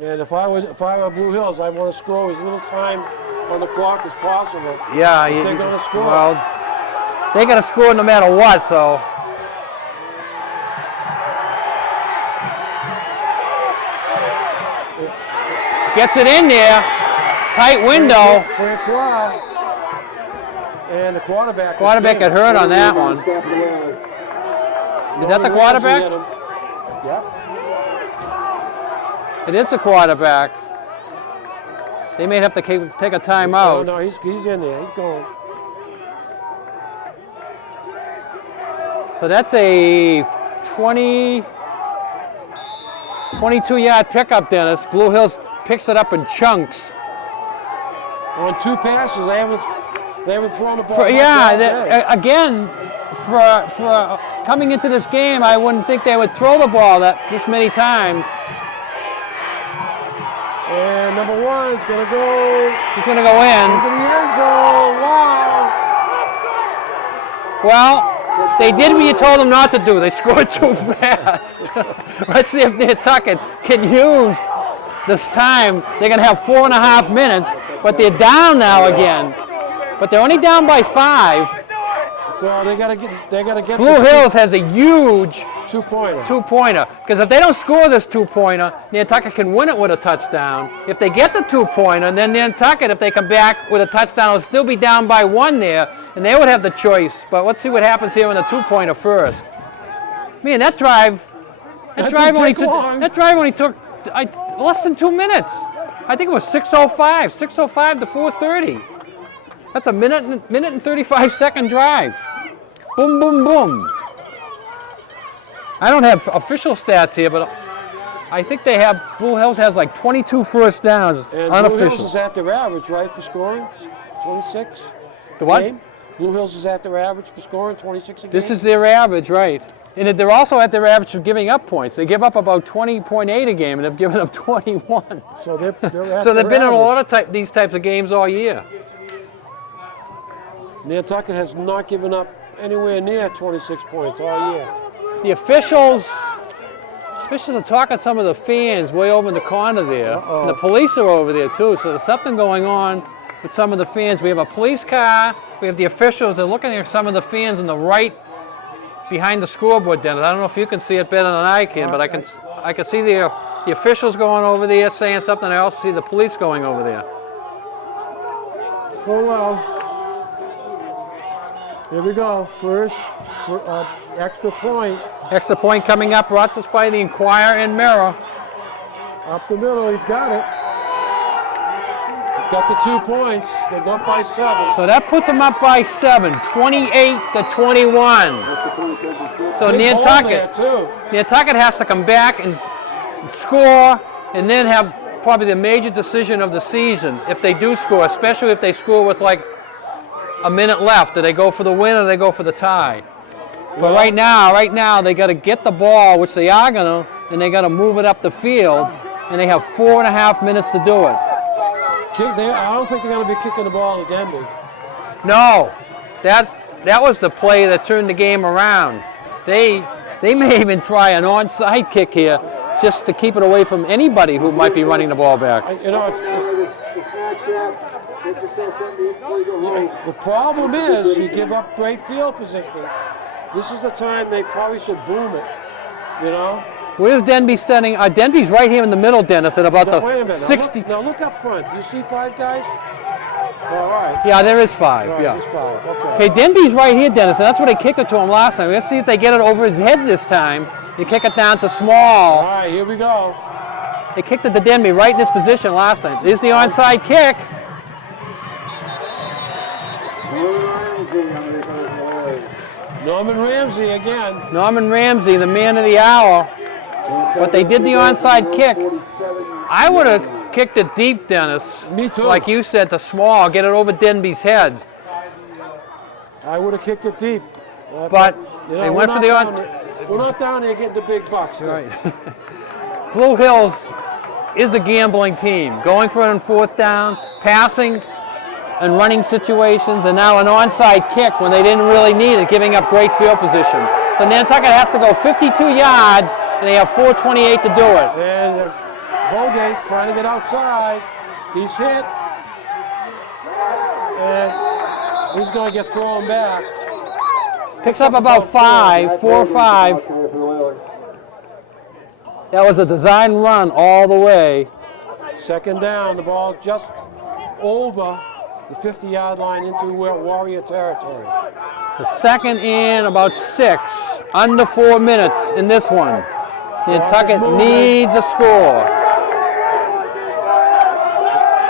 And if I were Blue Hills, I want to score as little time on the clock as possible. Yeah, If they're gonna score. Well, they got to score no matter what. So gets it in there. Tight window. Francois. And the quarterback. Quarterback got hurt on that one. Stop and roll. Is that the quarterback? Yep. It is the quarterback. They may have to take a Oh, timeout. no, he's in there. He's going. So that's a 22-yard pickup, Dennis. Blue Hills picks it up in chunks. On 2 passes, they haven't thrown the ball. For, much yeah, all day. again, for coming into this game, I wouldn't think they would throw the ball this many times. And number one's going to go He's going to go in. into the end zone. Wow. Well, they did what you told them not to do. They scored too fast. Let's see if Nantucket can use this time. They're going to have 4.5 minutes, but they're down now again. But they're only down by 5. So they got to get Blue this Hills has a huge two-pointer. two-pointer. Because if they don't score this two-pointer, Nantucket can win it with a touchdown. If they get the two-pointer, then Nantucket, if they come back with a touchdown, will still be down by 1 there, and they would have the choice. But let's see what happens here in the two-pointer first. Man, that drive only took less than 2 minutes. I think it was 6:05 to 4:30. That's a minute and 35-second drive. Boom, boom, boom. I don't have official stats here, but I think they have, Blue Hills has like 22 first downs, And unofficial. Blue Hills is at their average, right, for scoring? 26? The what? Game? Blue Hills is at their average for scoring, 26 a game? This is their average, right. And they're also at their average of giving up points. They give up about 20.8 a game, and they've given up 21. So they're at So they've their been in a average. lot of these types of games all year. Nantucket has not given up anywhere near 26 points all year. The officials are talking to some of the fans way over in the corner there. And the police are over there too, so there's something going on with some of the fans. We have a police car, we have the officials, they're looking at some of the fans on the right behind the scoreboard, Dennis. I don't know if you can see it better than I can, but I can see the officials going over there saying something. I also see the police going over there. Oh well. Here we go. First, extra point. Extra point coming up, brought to us by the Inquirer and Mirror. Up the middle, he's got it. Got the 2 points. They go up by 7. So that puts them up by 7, 28 to 21. So Big hole Nantucket. there, too. Nantucket has to come back and score and then have probably the major decision of the season if they do score, especially if they score with like a minute left. Do they go for the win or do they go for the tie? But right now they got to get the ball, which they are going to, and they got to move it up the field, and they have 4.5 minutes to do it. I don't think they're going to be kicking the ball to Denby. No, that was the play that turned the game around. They may even try an onside kick here just to keep it away from anybody who might be running the ball back. You know, The snack shack, get yourself something to eat before you go home. the problem is you give up great field position. This is the time they probably should boom it, you know? Where's Denby setting? Denby's right here in the middle, Dennis, at about Now, wait a the minute. 60. Now look up front. Do you see 5 guys? All right. Yeah, there is 5, All right, yeah. there's 5. Okay. Okay, Denby's right here, Dennis, and that's where they kicked it to him last time. Let's see if they get it over his head this time. They kick it down to All small. right, here we go. They kicked it to Denby right in this position last time. There's the onside kick. Norman Ramsey again. Norman Ramsey, the man of the hour. But they did the onside kick. I would have kicked it deep, Dennis. Me too. Like you said, to small, get it over Denby's head. I would have kicked it deep. But You know, they we're went for not the down on. there- We're not down there getting the big bucks. Right. Blue Hills is a gambling team, going for it on 4th down, passing and running situations, and now an onside kick when they didn't really need it, giving up great field position. So Nantucket has to go 52 yards, and they have 4:28 to do it. And Bogate trying to get outside. He's hit. And he's going to get thrown back. Picks up about 5, 4 or 5. That was a design run all the way. 2nd down. The ball just over the 50-yard line into Warrior territory. The 2nd and about 6, under 4 minutes in this one. Nantucket needs a score.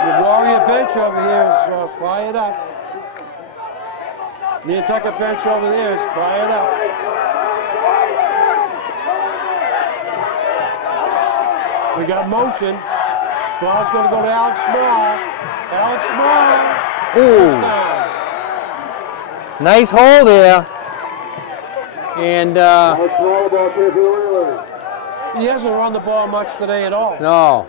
The Warrior bench over here is fired up. Nantucket bench over there is fired up. We got motion. Ball's going to go to Alex Small. Alex Small. Ooh, Touchdown. nice hole there. And Alex Small about there for the Whalers. He hasn't run the ball much today at all. no.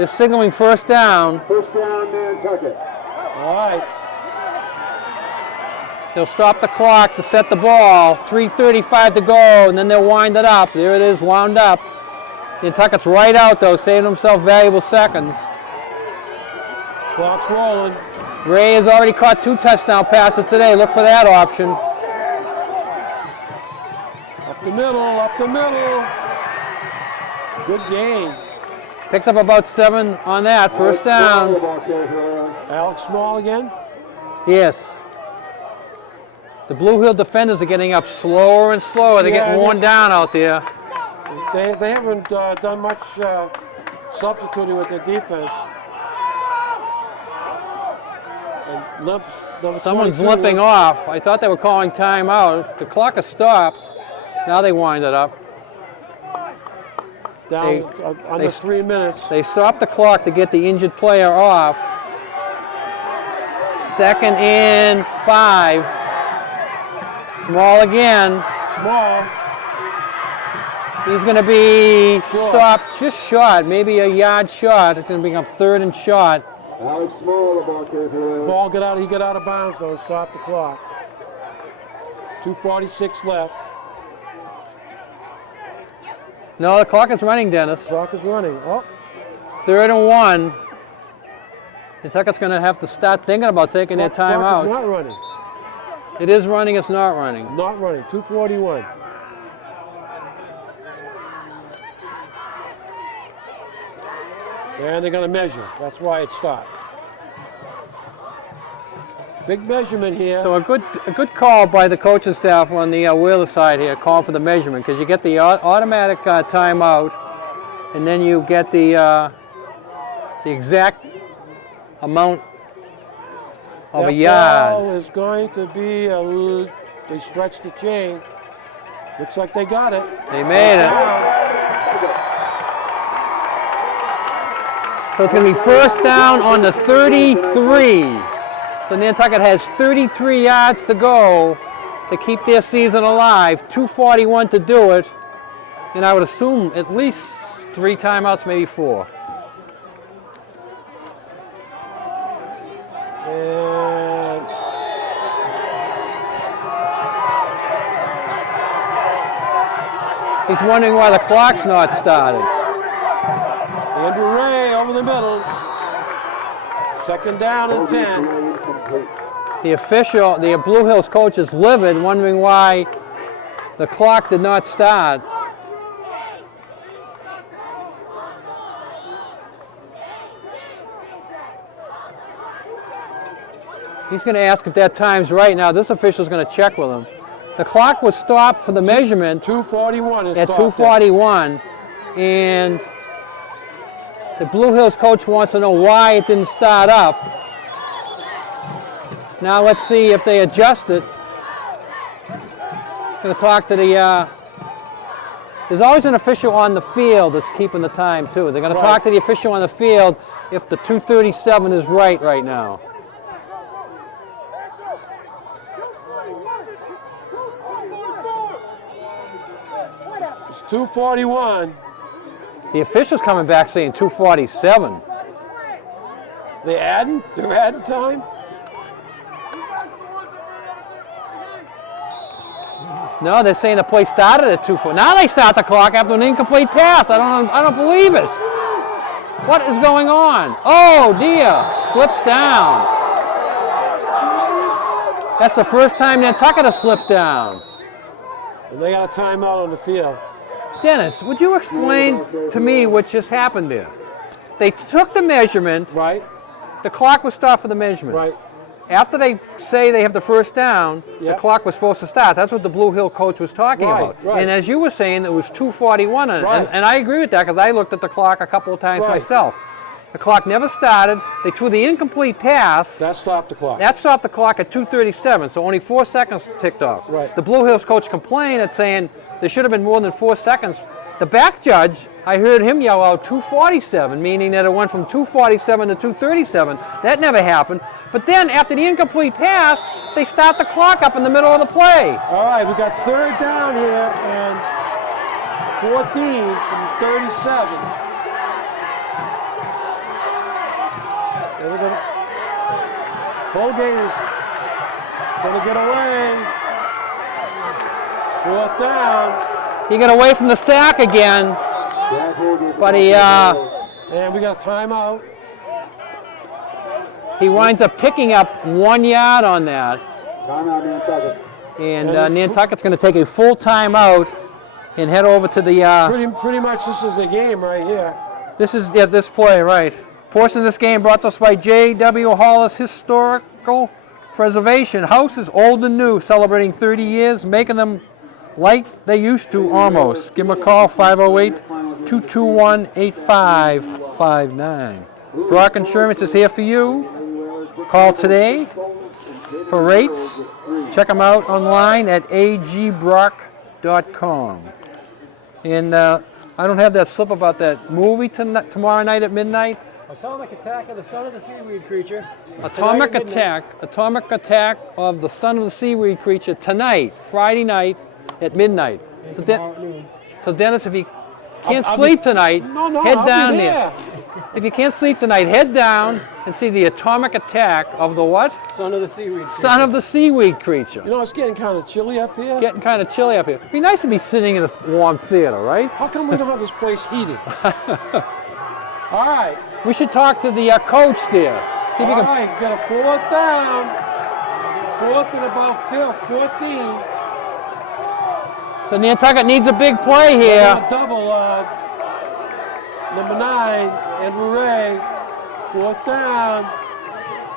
They're signaling first down. First down, Nantucket. All right. They'll stop the clock to set the ball. 3:35 to go, and then they'll wind it up. There it is, wound up. Nantucket's right out, though, saving himself valuable seconds. Clock's rolling. Ray has already caught 2 touchdown passes today. Look for that option. Up the middle, up the middle. Good game. Picks up about 7 on that. First down. Alex Small again. Yes. The Blue Hill defenders are getting up slower and slower. They're Yeah, getting worn down out there. They haven't done much substituting with their defense. And number Someone's 22 limping off. I thought they were calling timeout. The clock has stopped. Now they wind it up. down under 3 minutes. They stopped the clock to get the injured player off. 2nd and 5. Small again. Small. He's going to be Short. stopped just short, maybe a yard short. It's going to become 3rd and short. Alex Small, the ball carrier for Wales. Ball he got out of bounds though, stop the clock. 2:46 left. No, the clock is running, Dennis. Clock is running. Oh, 3rd and 1. Nantucket's going to have to start thinking about taking their time clock is out. not running. It is running, it's not running. Not running. 2:41. And they're going to measure. That's why it stopped. Big measurement here. So a good call by the coaching staff on the Wheeler side here, call for the measurement, because you get the automatic timeout, and then you get the exact amount of a That yard. ball is going to be they stretched the chain. Looks like they got it. They made it. So it's going to be first down on the 33. So Nantucket has 33 yards to go to keep their season alive. 2:41 to do it. And I would assume at least 3 timeouts, maybe 4. And He's wondering why the clock's not started. Andrew Ray over the middle. 2nd down and 10. The official, the Blue Hills coach is livid, wondering why the clock did not start. He's going to ask if that time's right. Now, this official's going to check with him. The clock was stopped for the measurement 2:41 at 2:41, and the Blue Hills coach wants to know why it didn't start up. Now let's see if they adjust it. Going to talk to the. There's always an official on the field that's keeping the time too. They're going to Right. talk to the official on the field if the 2:37 is right now. It's 2:41. The official's coming back saying 2:47. They're adding time. No, they're saying the play started at 2:40. Now they start the clock after an incomplete pass. I don't believe it. What is going on? Oh dear, slips down. That's the first time Nantucket has slipped down. And they got a timeout on the field. Dennis, would you explain to me what just happened there? They took the measurement. Right? The clock was stopped for the measurement. Right. After they say they have the first down, the Yep. clock was supposed to start. That's what the Blue Hill coach was talking Right, about. right. And as you were saying, it was 2:41, Right. and I agree with that because I looked at the clock a couple of times Right. myself. The clock never started. They threw the incomplete pass. That stopped the clock. That stopped the clock at 2:37, so only 4 seconds ticked off. Right. The Blue Hills coach complained at saying there should have been more than 4 seconds. The back judge, I heard him yell out 2:47, meaning that it went from 2:47 to 2:37. That never happened. But then after the incomplete pass, they start the clock up in the middle of the play. All right, we got 3rd down here and 14 from 37. And they're gonna, Holgate is gonna get away. 4th down. He got away from the sack again, Jack Holgate. but he And we got a timeout. winds up picking up 1 yard on that. Timeout, Nantucket. And Nantucket's going to take a full timeout and head over to the. Pretty much this is the game right here. This is this play, right? Portion of this game brought to us by J.W. Hollis Historical Preservation. Houses old and new, celebrating 30 years, making them like they used to almost. Give them a call, 508-221-8559. Brock Insurance is here for you. Call today for rates. Check them out online at agbrock.com. And I don't have that slip about that movie tomorrow night at midnight. Atomic Attack of the Son of the Seaweed Creature. Atomic Attack of the Son of the Seaweed Creature tonight, Friday night at midnight. So, Tomorrow at noon. so Dennis, if you can't I'll sleep be- tonight, No, head I'll down be there. If you can't sleep tonight, head down and see the Atomic Attack of the what? Son of the Seaweed Creature. Son of the Seaweed Creature. You know, it's getting kind of chilly up here. Getting kind of chilly up here. It'd be nice to be sitting in a warm theater, right? How come we don't have this place heated? All right. We should talk to the coach there. See if All we can. right, got a 4th down. 4th and about 14. So Nantucket needs a big play here. Got a double, number 9, Andrew Ray. 4th down.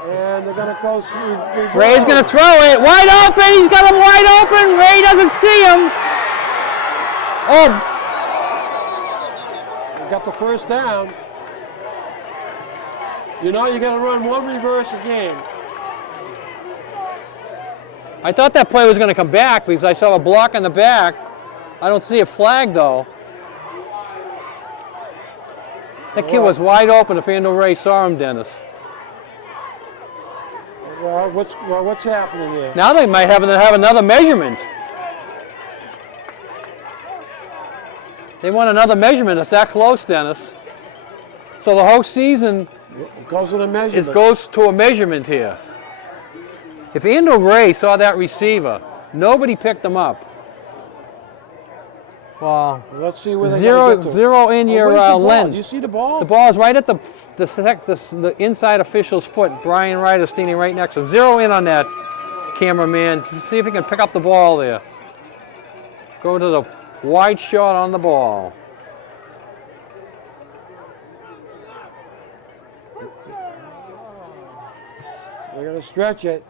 And they're going to go through. Ray's going to throw it. Wide open. He's got him wide open. Ray doesn't see him. Oh, Got the 1st down. You know, you got to run one reverse a game. I thought that play was going to come back because I saw a block in the back. I don't see a flag, though. That kid was wide open if Andrew Ray saw him, Dennis. Well, what's happening here? Now they might have another measurement. They want another measurement. It's that close, Dennis. So the whole season Goes with a measurement. goes to a measurement here. If Andrew Ray saw that receiver, nobody picked him up. Well, Let's see where they zero get to. zero in your Where's the ball? lens. Do you see the ball? The ball is right at the inside official's foot. Brian Ryder standing right next to him. Zero in on that, cameraman. See if he can pick up the ball there. Go to the wide shot on the ball. We're going to stretch it.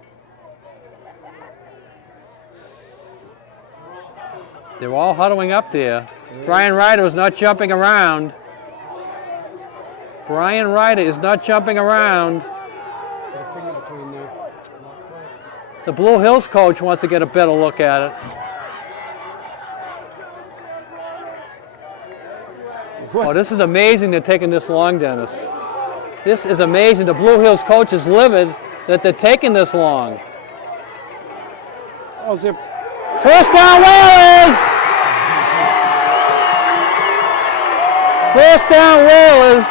They're all huddling up there. Brian Ryder is not jumping around. Brian Ryder is not jumping around. Got a finger between there. The Blue Hills coach wants to get a better look at it. Oh, this is amazing they're taking this long, Dennis. This is amazing. The Blue Hills coach is livid that they're taking this long. Oh, is it? First down, Whalers! First down, Whalers.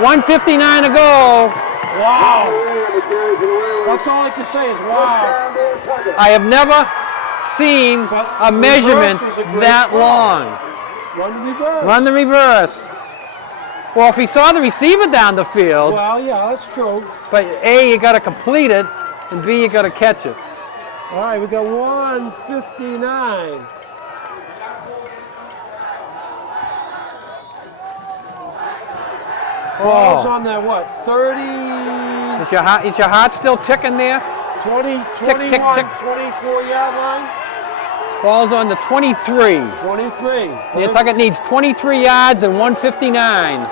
1:59 to go. Wow. The carry for the Whalers. That's all I can say is First wow. down, Nantucket. I have never seen But a measurement reverse was a great that call. long. Run reverse. Run the reverse. Well, if he saw the receiver down the field, Well, yeah, that's true. but A, you got to complete it, and B, you got to catch it. All right, we got 1:59. Ball's Oh, on that, what, 30, is your heart still ticking there? 20, tick, 21, tick. 24-yard line? Ball's on the 23. 23. Nantucket needs 23 yards and 159.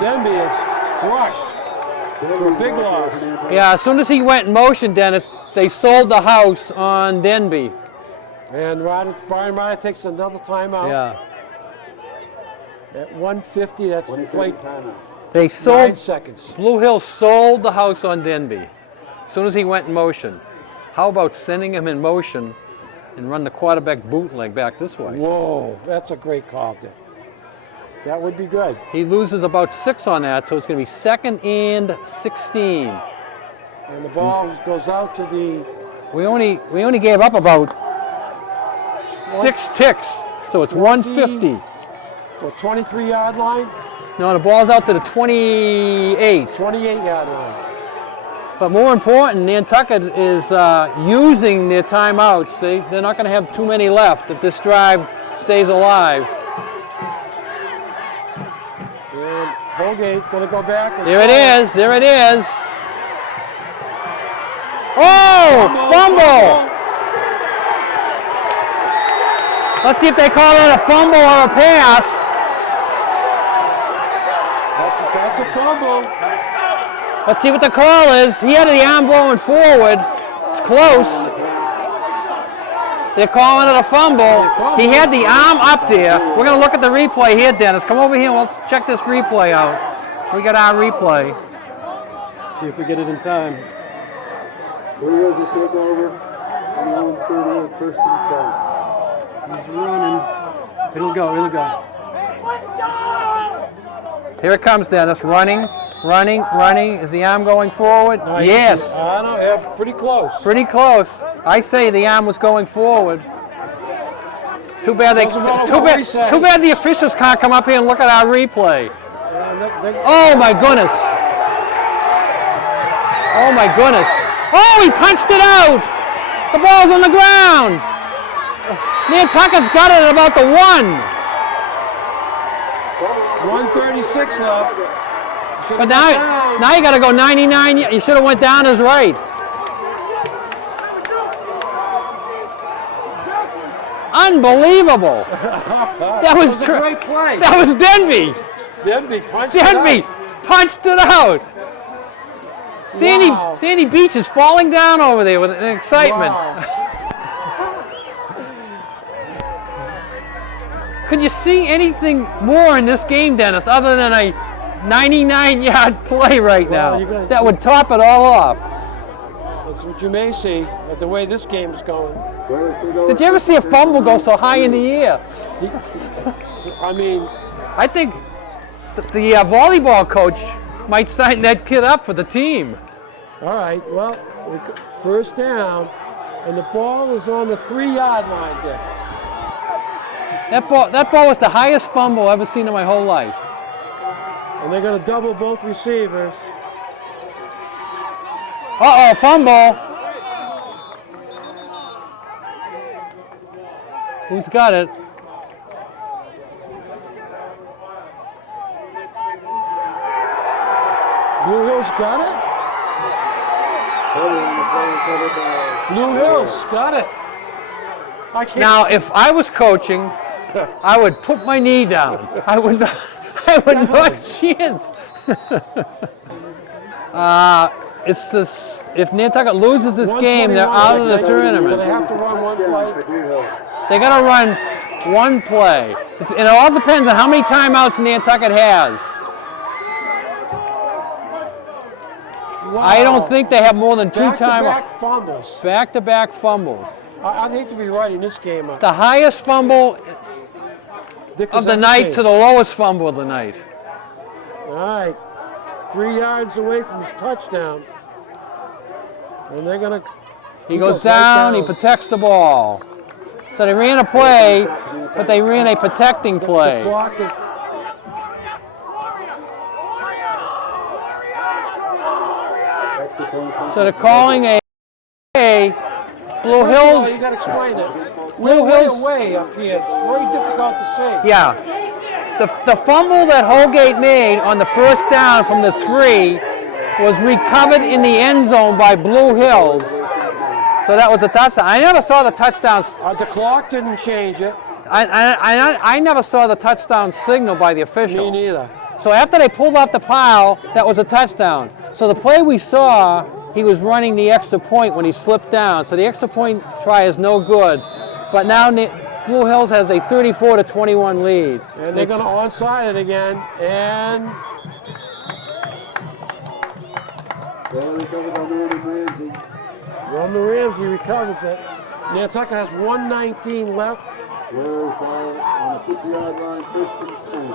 Denby is crushed for a big loss. Yeah, as soon as he went in motion, Dennis, they sold the house on Denby. And Brian Ryder takes another timeout Yeah. at 1:50. That's 20 played second timeout. They 9 sold, seconds. Blue Hill sold the house on Denby as soon as he went in motion. How about sending him in motion and run the quarterback bootleg back this way. Whoa, that's a great call, Dick. That would be good. He loses about 6 on that, so it's going to be 2nd and 16. And the ball goes out to the We only gave up about 6 ticks, so it's 150. 23-yard line, No, the ball's out to the 28. 28-yard line. But more important, Nantucket is using their timeouts. They're not going to have too many left if this drive stays alive. And Holgate going to go back. And There it is. There it is. Oh, fumble. Let's see if they call it a fumble or a pass. That's a fumble. Let's see what the call is. He had the arm blowing forward. It's close. They're calling it a fumble. He had the arm up there. We're going to look at the replay here, Dennis. Come over here and let's check this replay out. We got our replay. See if we get it in time. Blue Hills will take over. 21-38, 1st and 10. He's running. It'll go. It'll go. Here it comes, Dennis. Running. Is the arm going forward? Yes. I don't know. Pretty close. Pretty close. I say the arm was going forward. Too bad Doesn't matter what we say. too bad the officials can't come up here and look at our replay. They- Oh my goodness. Oh my goodness. Oh, he punched it out. The ball's on the ground. Nantucket's got it at about the 1. 136 left. But now you got to go 99. You should have went down as right. Unbelievable. That was a great play. That was Denby. Denby punched it out. Denby punched it out. Wow. Sandy Beach is falling down over there with excitement. Wow. Could you see anything more in this game, Dennis, other than a 99-yard play right now? Well, you gotta- That would top it all off. That's what you may see, but the way this game is going. Did you ever see a fumble go so high in the air? I mean, I think the volleyball coach might sign that kid up for the team. all right, well, 1st down, and the ball is on the 3-yard line, Dick. That ball was the highest fumble I've ever seen in my whole life. And they're going to double both receivers. Uh-oh, fumble. Who's got it? Blue Hills got it? Blue Hills got it. I can't. Now, if I was coaching, I would put my knee down. I would not chance. It's this. If Nantucket loses this game, they're out of the tournament. They have to run one play. They got to run one play. And it all depends on how many timeouts Nantucket has. Wow. I don't think they have more than 2 timeouts. Back-to-back fumbles. Back-to-back fumbles. I'd hate to be writing this game up. The highest fumble Dick of has the ever night seen. to the lowest fumble of the night. All right, 3 yards away from his touchdown. And they're going to... He goes down, he protects the ball. So they ran a play, but they ran a protecting The play. clock is... So they're calling a Blue First of all, Hills. you got to explain it. Blue Way Hills. away up here. It's very difficult to see. Yeah. The fumble that Holgate made on the 1st down from the 3 was recovered in the end zone by Blue Hills. So that was a touchdown. I never saw the touchdown. The clock didn't change it. I never saw the touchdown signal by the Me official. neither. So after they pulled off the pile, that was a touchdown. So the play we saw, he was running the extra point when he slipped down. So the extra point try is no good. But now Blue Hills has a 34-21 lead. And they're going to onside it again. And Well recovered by Norman Ramsey. Roman Ramsey recovers it. Nantucket has 1:19 left. Very far on the 50-yard line, first and 10.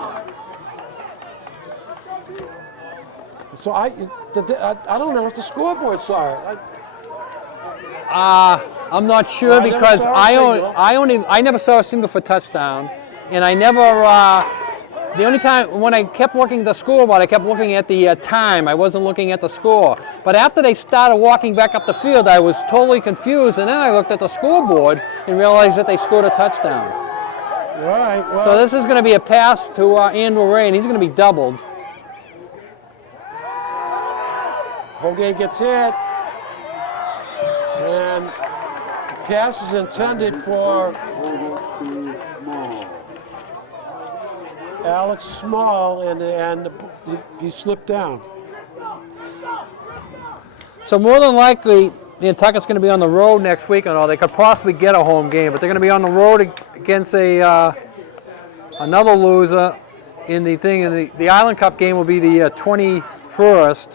So I don't know if the scoreboard saw it. I'm not sure I never because saw a signal. I never saw a signal for touchdown, and I never. The only time when I kept looking at the scoreboard, I kept looking at the time. I wasn't looking at the score. But after they started walking back up the field, I was totally confused, and then I looked at the scoreboard and realized that they scored a touchdown. All right. Well, So this is going to be a pass to Andrew Ray, and he's going to be doubled. Holgate gets hit, and the pass is intended for Holgate to Small. Alex Small, and he slipped down. So more than likely, Nantucket's going to be on the road next week, or they could possibly get a home game, but they're going to be on the road against another loser in the thing. And the Island Cup game will be the 21st.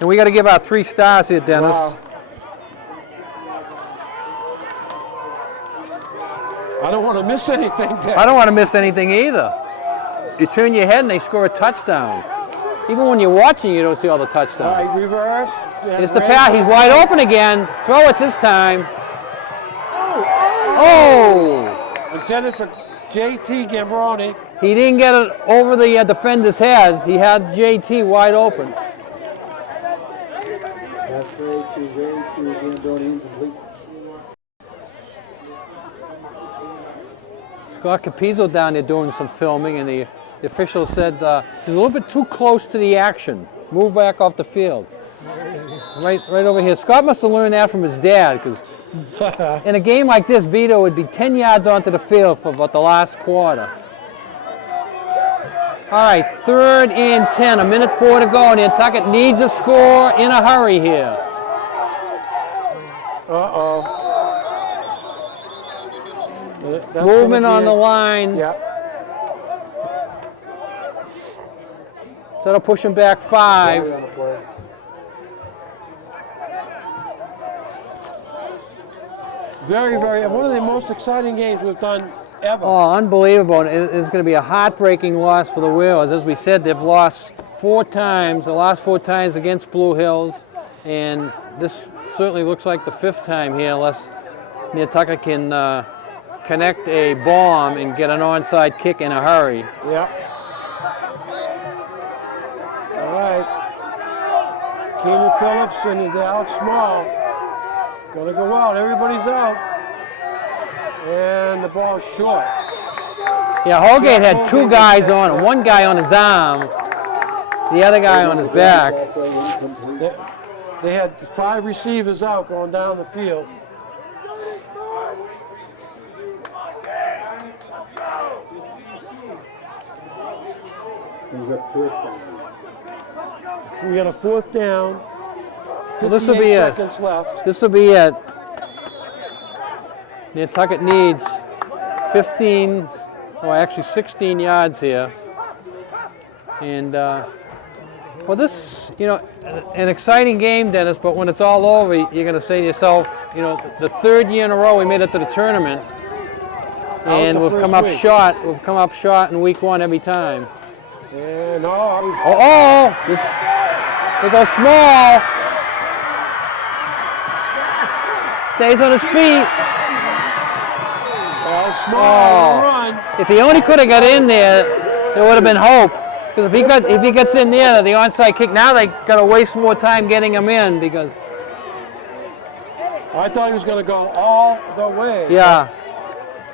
And we got to give our 3 stars here, Dennis. Wow. I don't want to miss anything, Dad. I don't want to miss anything either. You turn your head and they score a touchdown. Even when you're watching, you don't see all the All touchdowns. right, reverse. It's the pass. He's wide open again. Throw it this time. Oh! Intended for JT Gambroni. He didn't get it over the defender's head. He had JT wide open. That's Ray to Gambroni, incomplete. Scott Capizzo down there doing some filming, and the official said he's a little bit too close to the action. Move back off the field. Right over here. Scott must have learned that from his dad, because in a game like this, Vito would be 10 yards onto the field for about the last quarter. All right, 3rd and 10, 1:04 to go. Nantucket needs a score in a hurry here. Uh-oh. That's Movement gonna on be the it. line. Yeah. So they'll push him back 5. On the play. Very, one of the most exciting games we've done ever. Oh, unbelievable. And it's going to be a heartbreaking loss for the Whalers. As we said, they've lost 4 times, the last 4 times against Blue Hills. And this certainly looks like the 5th time here, unless Nantucket can connect a bomb and get an onside kick in a hurry. Yeah. All right. Keenan Phillips and Alex Small. Gonna go out. Everybody's out. And the ball's short. Yeah, Holgate had 2 guys on it, 1 guy on his arm, the other guy on his back. They had 5 receivers out going down the field. Brings up 4th down. We got a 4th down. Well, this will be 58 it. seconds left. This will be it. Nantucket needs 15, well actually 16 yards here. And, well this, an exciting game, Dennis, but when it's all over, you're going to say to yourself, the 3rd year in a row we made it to the tournament. And the we've first come up week. short. We've come up short in week 1 every time. And They go Small. Stays on his feet. Alex Small on the run. If he only could have got in there, there would have been hope. Because if he gets in there, the onside kick, now they got to waste more time getting him in because. I thought he was going to go all the way. Yeah.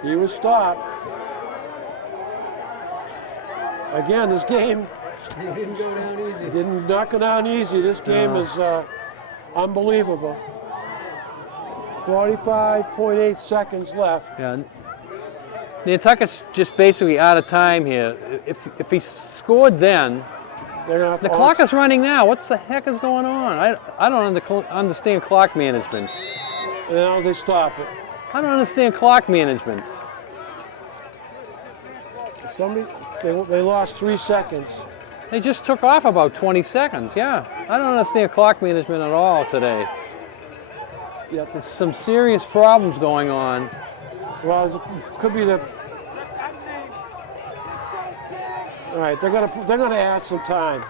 He was stopped. Again, this game Didn't go down easy. didn't knock it down easy. This game is unbelievable. 45.8 seconds left. Yeah. Nantucket's just basically out of time here. If he scored then, They're gonna have the to clock is running now. What the heck is going on? I don't understand clock management. Now they stop it. I don't understand clock management. They lost 3 seconds. They just took off about 20 seconds, yeah. I don't understand clock management at all today. Yeah. There's some serious problems going on. Well, it could be the. All right, they're gonna add some time.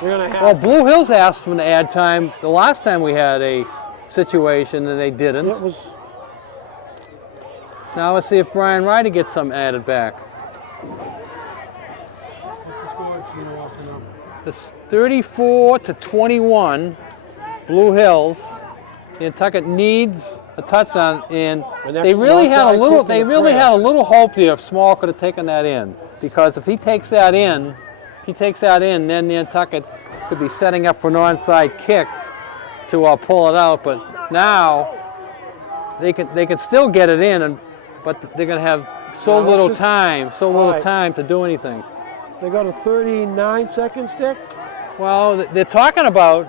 They're gonna have. Well, Blue Hills asked them to add time the last time we had a situation, and they didn't. It was. Now let's see if Brian Ryder gets some added back. What's the score, Gino, off the number? It's 34-21, Blue Hills. Nantucket needs a touchdown, and And that's they really had a onside little. kick They in the really prayer. had a little hope there if Small could have taken that in, because if he takes that in, then Nantucket could be setting up for an onside kick to pull it out. But now they can still get it in, but they're going to have so Now, let's little just- time, all right. to do anything. They got a 39 seconds, Dick. Well, they're talking about.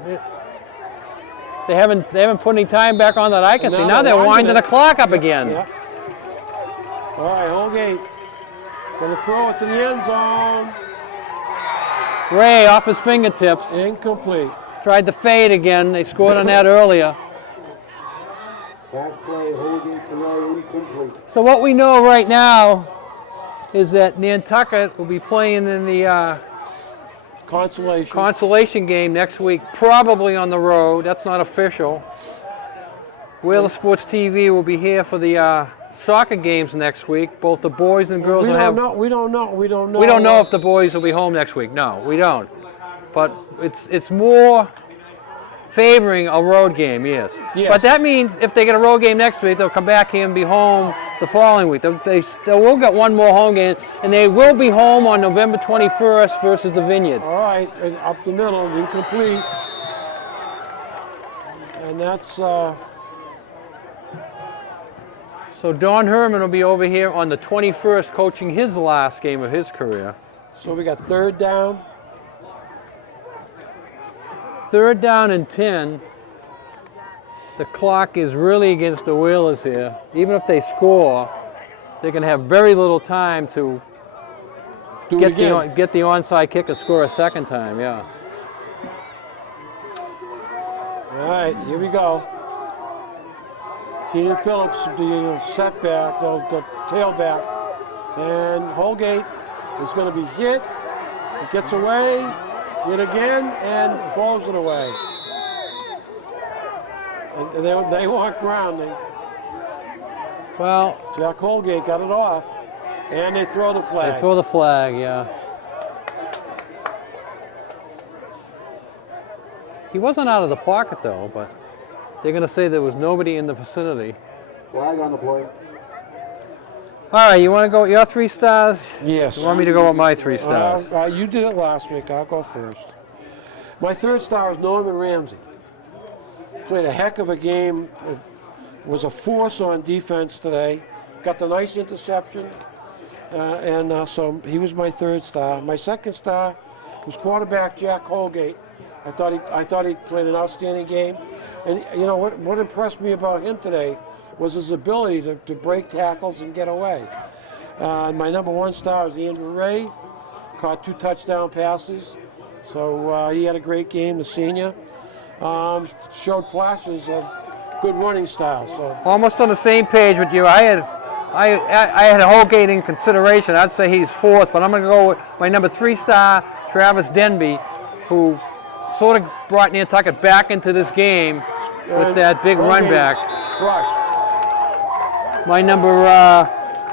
They haven't put any time back on that I can And see. now Now they're they're winding winding the it. clock up again. Yep. All right, Holgate. Gonna throw it to the end zone. Ray off his fingertips. Incomplete. Tried to fade again. They scored on that earlier. Pass play, Holgate to Ray, incomplete. So what we know right now is that Nantucket will be playing in the Consolation. consolation game next week, probably on the road. That's not official. Wheeler Sports TV will be here for the soccer games next week. Both the boys and girls we will don't have. know. We don't know. We don't know. We don't know if the boys will be home next week. No, we don't. But it's more favoring a road game, yes. Yes. But that means if they get a road game next week, they'll come back here and be home the following week. They will get one more home game, and they will be home on November 21st versus the Vineyard. All right, and up the middle, incomplete. And that's So Don Herman will be over here on the 21st coaching his last game of his career. so we got third down. 3rd down and 10. The clock is really against the Whalers here. Even if they score, they're going to have very little time to Do it get again. the onside kick and score a second time. Yeah. All right, here we go. Keenan Phillips, the setback, the tailback, and Holgate is going to be hit. It gets away, hit again, and throws it away. And they want grounding. Well, Jack Holgate got it off, and they throw the flag. they throw the flag. Yeah. He wasn't out of the pocket though, but they're going to say there was nobody in the vicinity. Flag on the play. All right, you want to go your 3 stars? Yes. You want me to go with my 3 stars? You did it last week. I'll go first. My third star is Norman Ramsey. Played a heck of a game. Was a force on defense today. Got the nice interception, so he was my third star. My second star was quarterback Jack Holgate. I thought he played an outstanding game, and you know what impressed me about him today was his ability to break tackles and get away. My number 1 star is Andrew Ray. Caught 2 touchdown passes, so he had a great game. The senior showed flashes of good running style. So Almost on the same page with you. I had Holgate in consideration. I'd say he's 4th, but I'm going to go with my number 3 star, Travis Denby, who sort of brought Nantucket back into this game with that big run back. Crushed. My number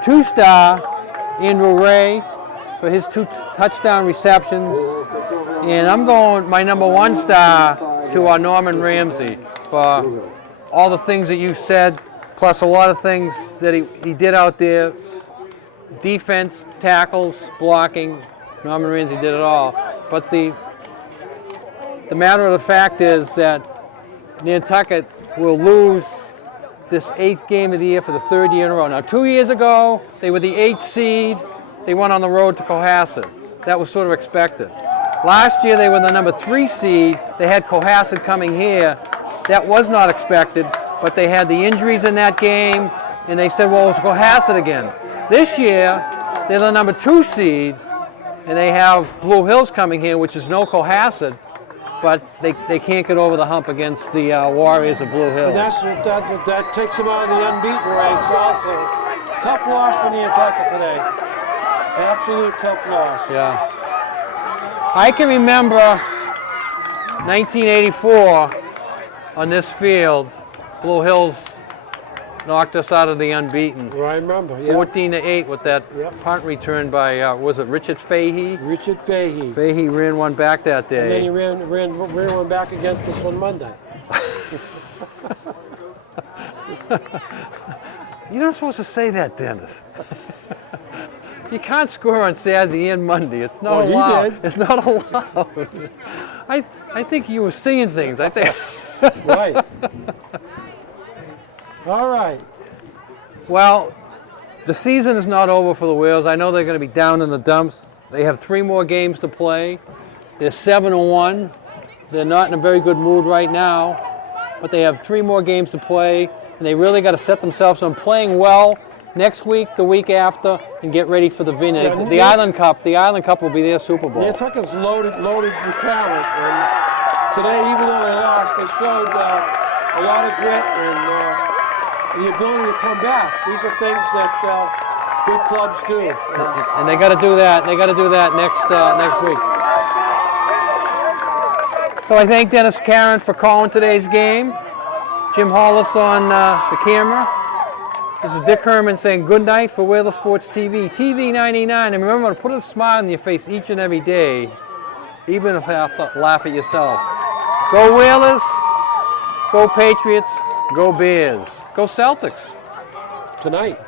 2 star, Andrew Ray, for his 2 touchdown receptions. And I'm going my number 1 star to our Norman Ramsey for all the things that you said, plus a lot of things that he did out there. Defense, tackles, blocking. Norman Ramsey did it all. But the matter of the fact is that Nantucket will lose this 8th game of the year for the 3rd year in a row. Now, 2 years ago, they were the 8th seed. They went on the road to Cohasset. That was sort of expected. Last year, they were the number 3 seed. They had Cohasset coming here. That was not expected, but they had the injuries in that game, and they said, well, it's Cohasset again. This year, they're the number 2 seed, and they have Blue Hills coming here, which is no Cohasset. but they can't get over the hump against the Warriors of Blue Hill. And that takes them out of the unbeaten ranks also. Tough loss for Nantucket today. Absolute tough loss. Yeah. I can remember 1984 on this field, Blue Hills knocked us out of the unbeaten. I remember. Yeah. 14-8 with that Yep. punt return by, was it Richard Fahey? Richard Fahey. Fahey ran one back that And then he day. ran one back against us on Monday. You're not supposed to say that, Dennis. You can't score on Saturday and Monday. It's not Well, he allowed. did. It's not allowed. I think you were seeing things. I think. Right. All right. Well, the season is not over for the Whales. I know they're going to be down in the dumps. They have 3 more games to play. They're 7-1. They're not in a very good mood right now, but they have 3 more games to play, and they really got to set themselves on playing well next week, the week after, and get ready for the Yeah, the Island Cup. The Island Cup will be their Super Bowl. Nantucket's loaded with talent, and today, even though they lost, they showed a lot of grit and the ability to come back. These are things that good clubs do. And they got to do that. They got to do that next week. So I thank Dennis Karen for calling today's game. Jim Hollis on the camera. This is Dick Herman saying good night for Whaler Sports TV. TV 99. And remember to put a smile on your face each and every day, even if you have to laugh at yourself. Go Whalers. Go Patriots. Go Bears. Go Celtics. Tonight.